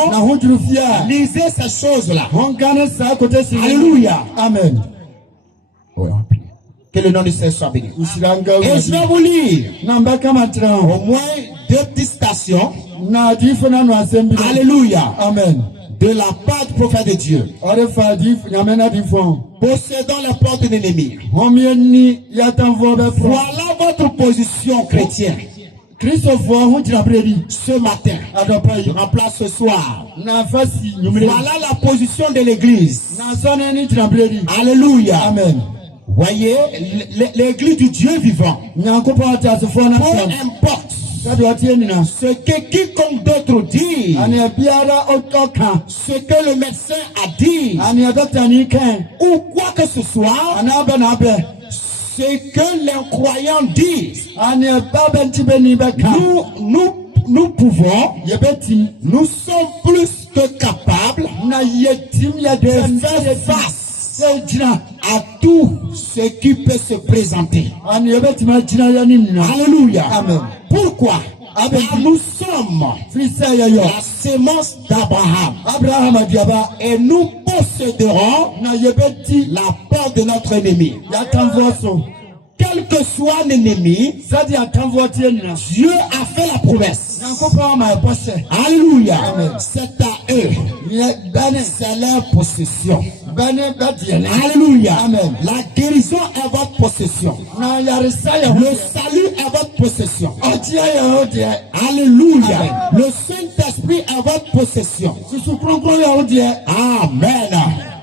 lisez ces choses-là. on gagne ça à côté sinon. Alléluia. Amen. Que le nom du Seigneur soit béni. Et Et je vais vous lire namba kama tran au moins 2 petites stations. na di fona no assembly. Alléluia. Amen. De la part du prophète de Dieu. Ore fa di nyamena di fon. Possédant les portes de l'ennemi. Homieni ya tanvo be fo. Voilà votre position chrétienne. Christophe hu tira predi. Ce matin, Adopa je yi. remplace ce soir. Na fasi nyumire. Voilà la position de l'église. Na sone ni tira predi. Alléluia. Amen. Voyez, l'église du Dieu vivant. Nyankopa ta se fo na Peu tam. importe Kado atieni na. ce que quiconque d'autre dit, Ani biara otoka. ce que le médecin a dit, Ani docteur ni kan. ou quoi que ce soit, Ana be na be. ce que les croyants disent, Ani ba ben ti be ni be ka. nous pouvons, Yebeti. nous sommes plus que capables Na yetim ya de de faire face se jina. à tout ce qui peut se présenter. Ani yebeti ma jina ya ni na. Alléluia. Amen. Pourquoi? Car nous sommes Frisa ya yo. la sémence d'Abraham Abraham adiaba. et nous posséderons Na yebeti la porte de notre ennemi. ya tanvo so. Quel que soit l'ennemi, Sadi ya tanvo tieni na. Dieu a fait la promesse. Nyankopa ma pose. Alléluia. Amen. C'est à eux. Ye bane C'est leur possession. bane badiele. Alléluia. Amen. La guérison est votre possession. Na yarisa ya Le salut est votre possession. Otia ya odie. Alléluia. Amen. Le Saint-Esprit est votre possession. Susu kronkron ya odie. Amen.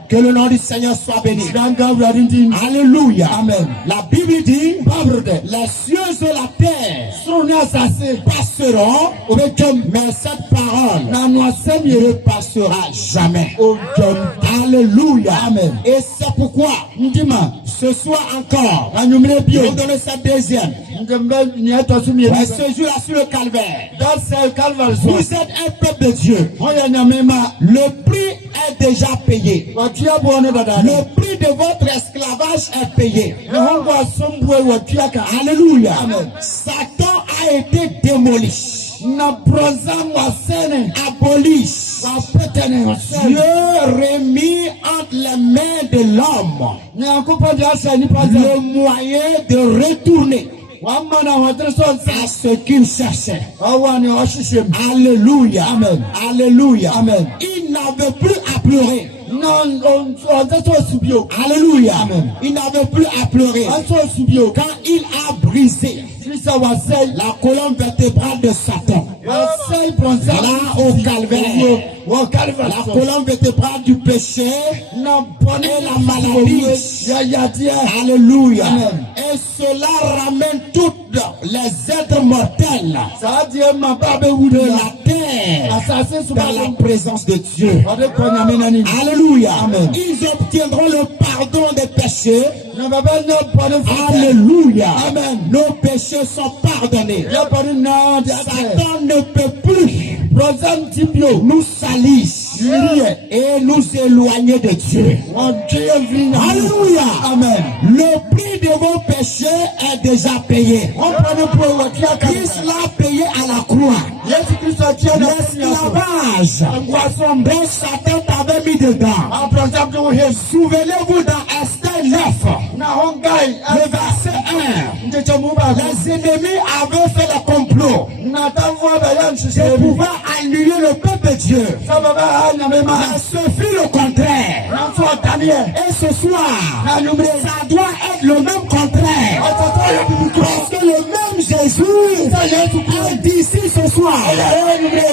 Que le nom du Seigneur soit béni. Danga wradinti. Alléluia. Amen. La Bible dit, Babrde. les cieux et la terre Srone asase. passeront, Obekem. mais cette parole Na no asemi ne passera jamais. Ojom. Alléluia. Amen. Et c'est pourquoi, Ndima. ce soir encore, Anyumire je bio. vais vous donner cette deuxième. Ndembe ni atosumi Ouais, ya. ce jour-là sur le calvaire. That's a Calvary. Vous êtes un peuple de Dieu. Oya nyamema. Le prix est déjà payé. Watia bwana dada. Le prix de votre esclavage est payé. Mungu asombwe watia ka. Alléluia. Amen. Satan a été démoli, Na prozamu asene. aboli. Wapetene wasene. Dieu remis entre les mains de l'homme Nyankopa jasa ni paza. le moyen de retourner Wamana wadreso à ce qu'il cherchait. Awani washishem. Alléluia. Amen. Alléluia. Amen. Il n'avait plus à pleurer. Non, on wadreso subio. Alléluia. Amen. Il n'avait plus à pleurer. Aso subio. Quand il a brisé Sisa wasei. la colonne vertébrale de Satan, Wasei pronsa. là au calvaire, Wa Calvary. la colonne vertébrale du péché, Na pone et la maladie. Ya yatia. Alléluia. Amen. Et cela ramène toutes les êtres mortels Saadi ma babe de wude la terre Asase dans la subalo. présence de Dieu. Wade konya menani. Alléluia. Amen. Ils obtiendront le pardon des péchés. Na baba no pone fete. Alléluia. Amen. Nos péchés sont pardonnés. Ya pone na de ate. Satan ne peut plus Prozam tibio. nous salir et nous éloigner de Dieu. Alléluia. Amen. Le prix de vos péchés est déjà payé. On prend pour watia ka. Christ l'a payé à la croix. Yesu Kristo atia na L'esclavage dont Satan t'avait mis dedans. En prozam to he. Souvenez-vous dans Esther 9, Na hongai. le verset 1. Ndecha muba. Les ennemis avaient fait le complot de pouvoir annuler le peuple de Dieu. Mais ce fut le contraire. Et ce soir, ça doit être le même contraire. Parce que le même Jésus est d'ici ce soir.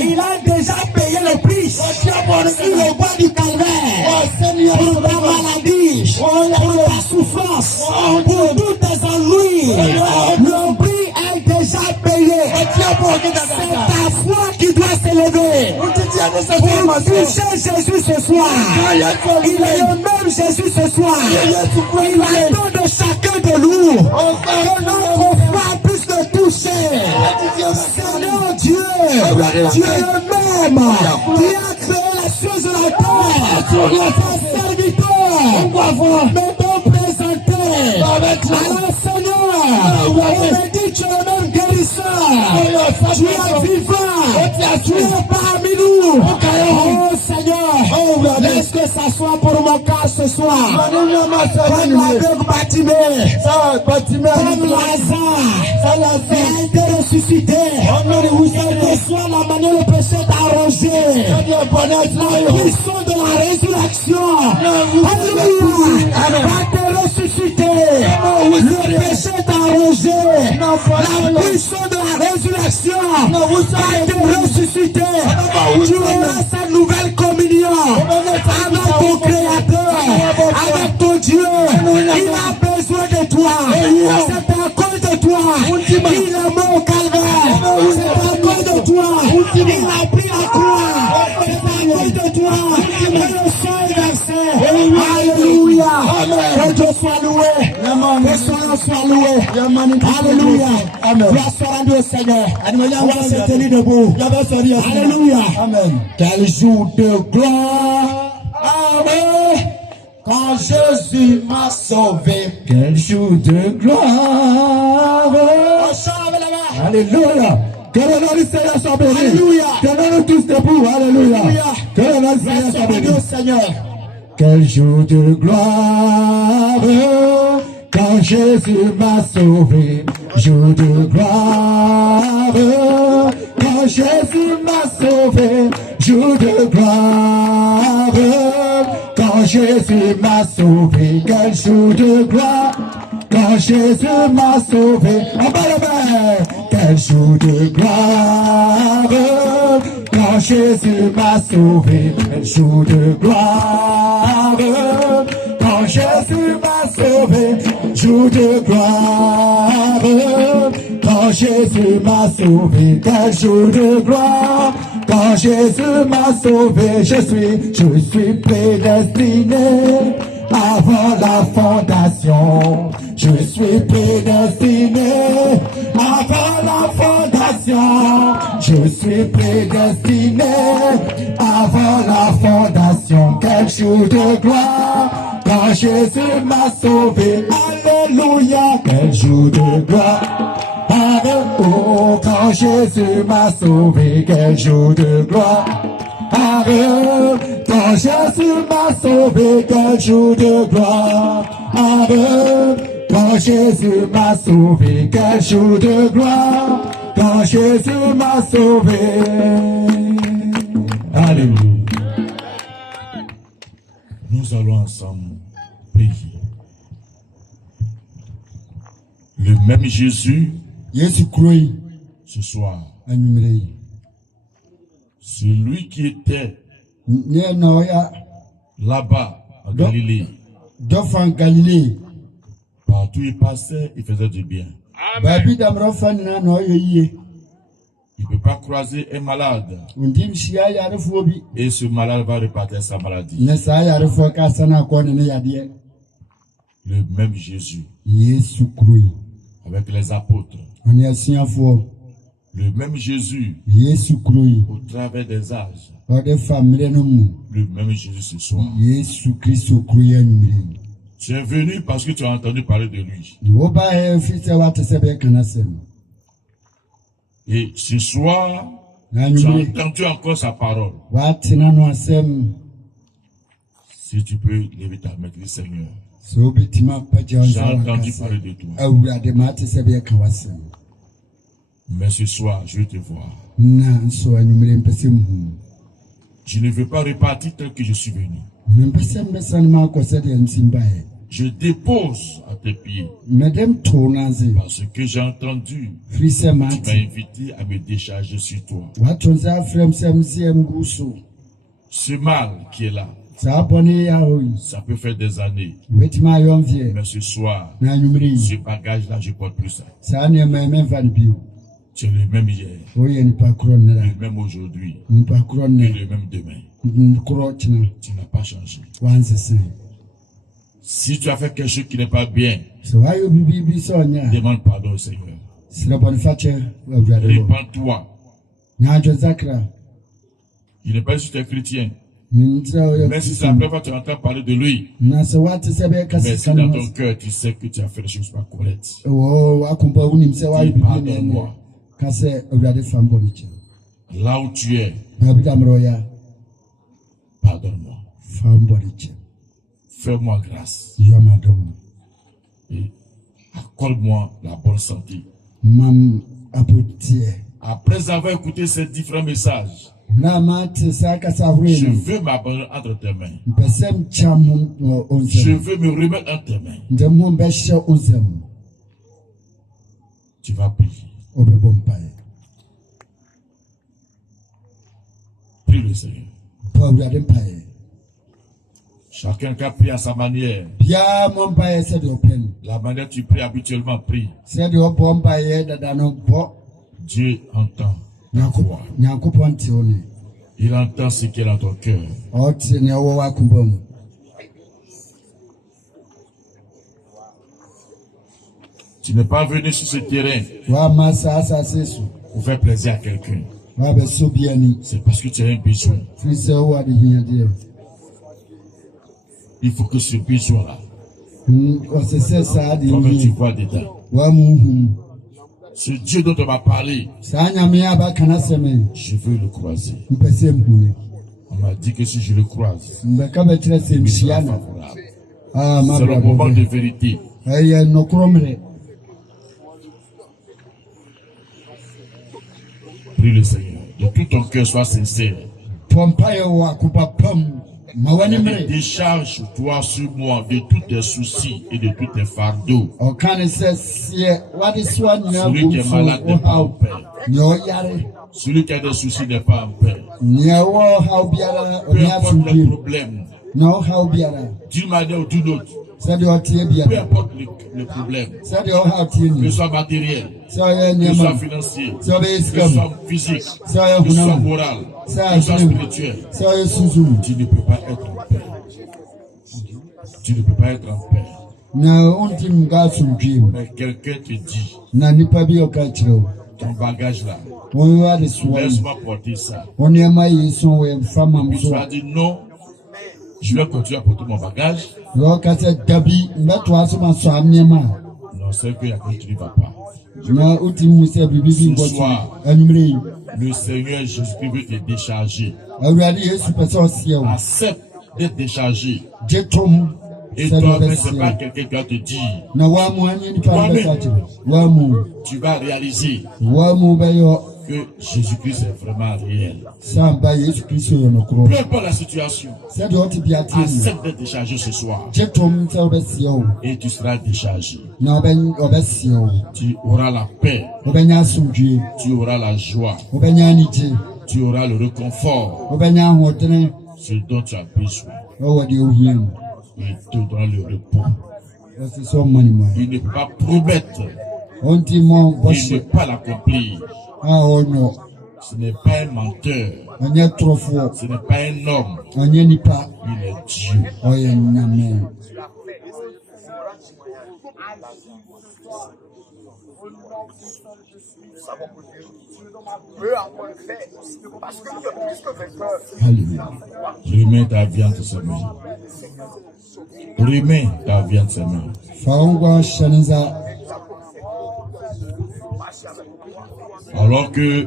Il a déjà payé le prix sur le bois du calvaire pour ta maladie, pour ta souffrance, pour tous tes ennuis. Le prix est déjà payé. C'est ta foi qui doit s'élever pour toucher Jésus ce soir. Il est le même Jésus ce soir. Il attend de chacun de nous que notre foi puisse le toucher. Seigneur Dieu, tu es le même qui a créé les choses de la terre. Tes serviteurs me t'ont présenté. Alors Seigneur, on me dit tu es le même guérisseur. Tu es vivant. Tu es parmi nous. Oh Seigneur, laisse que ça soit pour mon cas ce soir. Comme l'aveugle Bartimée, comme Lazare, qui a été ressuscité. Quelle que soit la manière le péché d'arranger, la puissance de la résurrection, Alléluia, va te ressusciter. Le péché d'arranger, la puissance de la résurrection va te ressusciter. Tu auras cette nouvelle communion avec ton Créateur, avec ton Dieu. Il a besoin de toi. C'est à cause de toi qu'il est mort au calvaire. C'est à cause de toi qu'il a pris la croix. C'est à cause de toi que le sang est versé. Alléluia. Que Dieu soit loué. Que son nom soit loué. Alléluia. Gloire soit rendue au Seigneur. On va se tenir debout. Alléluia. Amen. Quel jour de gloire. Amen. Quand Jésus m'a sauvé. Quel jour de gloire. Alléluia. Que le nom du Seigneur soit béni. Alléluia. Tenons-nous tous debout. Alléluia. Que le nom du Seigneur soit béni. Seigneur. Quel jour de gloire. Quand Jésus m'a sauvé. Jour de gloire. Quand Jésus m'a sauvé. Jour de gloire. Quand Jésus m'a sauvé. Quel jour de gloire. Quand Jésus m'a sauvé, en bas la main, quel jour de gloire. Quand Jésus m'a sauvé, quel jour de gloire. Quand Jésus m'a sauvé, jour de gloire. Quand Jésus m'a sauvé, quel jour de gloire. Quand Jésus m'a sauvé, je suis prédestiné. Avant la fondation, je suis prédestiné. Avant la fondation, je suis prédestiné. Avant la fondation, quel jour de gloire. Quand Jésus m'a sauvé, alléluia, quel jour de gloire. Oh, quand Jésus m'a sauvé, quel jour de gloire. Quand Jésus m'a sauvé, quel jour de gloire. Quand Jésus m'a sauvé, quel jour de gloire. Quand Jésus m'a sauvé. Alléluia. Nous allons ensemble prier. Le même Jésus, ce soir, celui qui était là-bas en Galilée, partout il passait, il faisait du bien. Il ne peut pas croiser un malade et ce malade va repartir sa maladie. Le même Jésus avec les apôtres. Le même Jésus au travers des âges. Le même Jésus ce soir. Tu es venu parce que tu as entendu parler de lui. Et ce soir, tu as entendu encore sa parole. Si tu peux lever ta main, dis Seigneur, j'ai entendu parler de toi. Mais ce soir, je veux te voir. na so anyumre mpese mu Je ne veux pas repartir tel que je suis venu. mpese mbesan ma ko se de ntimbae Je dépose à tes pieds medem to naze parce que j'ai entendu. frise Tu m'as mati invité à me décharger sur toi. watonza frem semsem guso Ce mal qui est là, sa boni ya hoyi ça peut faire des années. wetima yomvie Mais ce soir, na anyumre ce bagage-là, je ne porte plus ça. sa ne me van bio Tu es le même hier, oye ni pa kron na le même aujourd'hui, ni pa kron et na le même demain. kro tina Tu n'as pas changé. wanze sen Si tu as fait quelque chose qui n'est pas bien, so ayo bibi bi so nya demande pardon au Seigneur. sira boniface awurade Répands-toi. na jo zakra Il n'est pas juste un chrétien. mintra Même si c'est la première fois que tu entends parler de lui, na se wate se be mais kasi si dans kan ton cœur, tu sais que tu as fait les choses pas correctes. o akumba unim se wa Dis bibi ne pardonne-moi. kase awurade fambo ni che Là où tu es, babi damroya pardonne-moi. fambo ni che Fais-moi grâce. yo madam Et accorde-moi la bonne santé. mam apotie Après avoir écouté ces différents messages, na mate sa kasa je hurena veux m'abandonner entre tes mains. mpesem cham Je onzem veux me remettre entre tes mains. ndem ho beshe onzem Tu vas prier. obebo mpae Prie le Seigneur. pa awurade mpae Chacun qui a prié à sa manière. bia mo mpae se de open La manière tu pries habituellement, prie. se de obo mpae dada no bo Dieu entend ta voix. nyankopɔn te wo ne Il entend ce qui est dans ton cœur. ɔte ne ɛwɔ w'akomba mu Tu n'es pas venu sur ce terrain woama saa asase so pour faire plaisir à quelqu'un. woabɛsɔ bi ani C'est parce que tu as un besoin. firi sɛ wowɔ adehiadeɛ Il faut que ce besoin-là, ɔsɛ sɛ saa de toi-même tu yi vois dedans. woamu hu Ce Dieu dont on m'a parlé, saa nyame a baka no asɛm je veux le croiser. mpɛ sɛ mhune On m'a dit que si je le croise, mbɛka bɛkyerɛ sɛ il me sera nhyia no favorable. C'est le moment mabrabɔ de vérité. ɛyɛ nɔkorɔ mmerɛ Prie le Seigneur. De tout ton cœur, sois sincère. pɔmpaeɛ wɔ akopa pam ma w'ani Et mmere décharge-toi sur moi de tous tes soucis et de tous tes fardeaux. ɔka ne sɛ seɛ wade soa nyinaa Celui gu qui est so malade n'est pas en wohaw paix. nea ɔyare Celui qui a des soucis n'est pas en paix. nea ɛwɔ ɔhaw biara Peu ɔne importe les asomdwem problèmes, na ɔhaw biara d'une manière ou d'une autre, sɛdeɛ ɔteɛ peu biara importe le problème, sɛdeɛ ɔhaw teɛ que ni ce soit matériel, sɛ ɔyɛ que ce nneɛma soit mu financier, sɛ ɔbɛyɛ que sika ce mu soit physique, sɛ ɔyɛ que ce soit honam mu moral, sɛ que ɔyɛ ce soit adwene mu spirituel, sɛ ɔyɛ sunsum mu tu ne peux pas être en paix. Tu ne peux pas être en paix. na ɔntim nka asomdwem Mais quelqu'un te dit, na nipa bi ɔka kyerɛ wo ton bagage là, wɔn ade soa yi laisse-moi porter ça. wɔn nneɛma yi so wɔ mfa mam Puis so tu as dit non, je vais continuer à porter mon bagage. na ɔka sɛ dabi mbɛtoa so ma soa nneɛma Non, c'est que la chose ne va pas. a na wotim mu sɛ biribi bi nkɔ so anwummerɛ yi Le Seigneur Jésus-Christ veut te décharger. awurade yesu pɛ sɛ ɔseɛ wo Accepte d'être déchargé. gye tom Et sɛdeɛ toi-même, c'est ɔbɛseɛ pas wo quelqu'un qui va te dire. na woamu ane nipa no bɛka kyerɛ woamu Tu vas réaliser woamu bɛyɛ que Jésus-Christ est vraiment réel. samba yesu kristo yɛ nokorɔ Peu importe la situation, sɛdeɛ ɔte bia tie ni accepte d'être déchargé ce soir. gye tom sɛ wobɛseɛ wo Et tu seras déchargé. na ɔbɛseɛ wo Tu auras la paix. wobɛnya asomdwie Tu auras la joie. wobɛnya anigye Tu auras le réconfort. wobɛnya ahoɔdene Ce dont tu as besoin. ɛwɔ deɛ ohia mu Il te donne le repos. ɔse sɛ ɔma ne mu Il ne peut pas promettre. ɔnti ma Il ne bɔhyɛ peut pas l'accomplir. a ɔnyɔ Ce n'est pas un menteur. ɔnyɛ torɔfoɔ Ce n'est pas un homme. ɔnyɛ nipa Il est Dieu. ɔyɛ nyame Parce que tu es plus que vainqueur. Alléluia. Remets ta vie entre ses mains. Remets ta vie entre ses mains. fa wo nkwa hyɛ ne nsa Alors que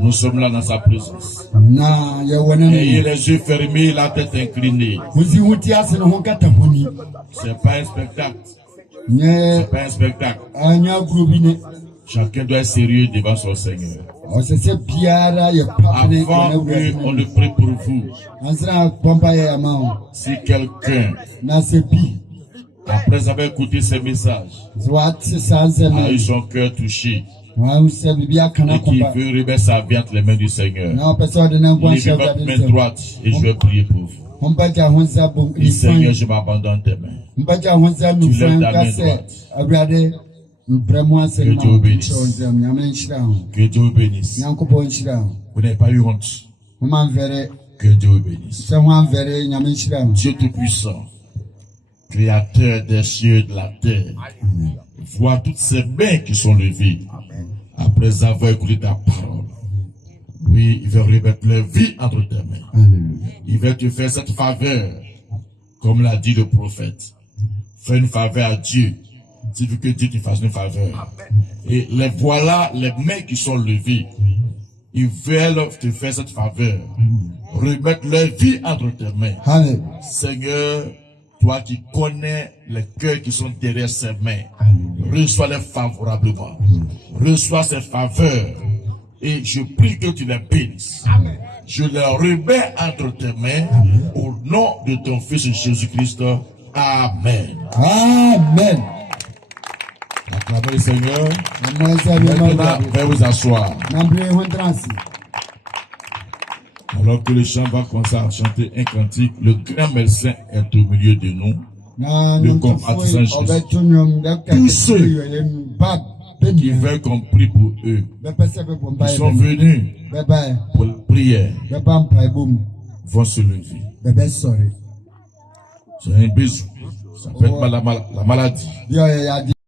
nous sommes là dans sa présence. na yɛwɔ ne Ayez no les yeux fermés, la tête inclinée. wosi wo ti ase ne ho kata honi C'est pas un spectacle. nyɛ C'est pas un spectacle. anyɛ agoro bi ne Chacun doit être sérieux devant son Seigneur. ɔsɛsɛ biara yɛ papene Avant qu'on ne prie pour vous, ansra bɔmpa yɛ ama wo si quelqu'un, na sɛ bi après avoir écouté ces messages, sɛ wate saa nsɛm a eu yi son cœur touché wahu sɛ biribi aka et qui n'akoma veut remettre sa vie entre les mains du Seigneur, na ɔpɛ sɛ ɔde ne nkwa levez hyɛ votre Awurade main nsɛm droite et je vais prier pour vous. ɔmpagya ho nsa bɔ Et Seigneur, nifa je m'abandonne tes mains. mpagya ho nsa nifa lèves ta nka main sɛ droite. Awurade mbrɛ mu asɛm Que ma Dieu wo bénisse. nkyerɛ wo nsɛm nyame nhyira wo Que Dieu vous bénisse. nyankopɔn nhyira wo Vous n'avez pas eu honte. moma mfɛre Que Dieu vous bénisse. sɛ ho amfɛre nyame nhyira wo Dieu Tout-Puissant, Créateur des cieux et de la terre, vois toutes ces mains qui sont levées après avoir écouté ta parole. Oui, il veut remettre leur vie entre tes mains. Alléluia. Il veut te faire cette faveur, comme l'a dit le prophète. Fais une faveur à Dieu. Tu veux que Dieu te fasse une faveur. Et les voilà les mains qui sont levées. Ils veulent te faire cette faveur. Remettre leur vie entre tes mains. Alléluia. Seigneur, toi qui connais les cœurs qui sont derrière ces mains, reçois-les favorablement. Reçois ces faveurs. Et je prie que tu les bénisses. Je les remets entre tes mains au nom de ton Fils Jésus-Christ. Amen. Amen. Acclamez le Seigneur. Maintenant, Maintenant, veuillez vous asseoir. Alors que le chant va commencer à chanter un cantique, le grand médecin est au milieu de nous. Le compatissant Jésus. Tous ceux qui veulent qu'on prie pour eux, ils sont venus pour la prière, vont se lever. C'est un bisou. Ça peut être la maladie.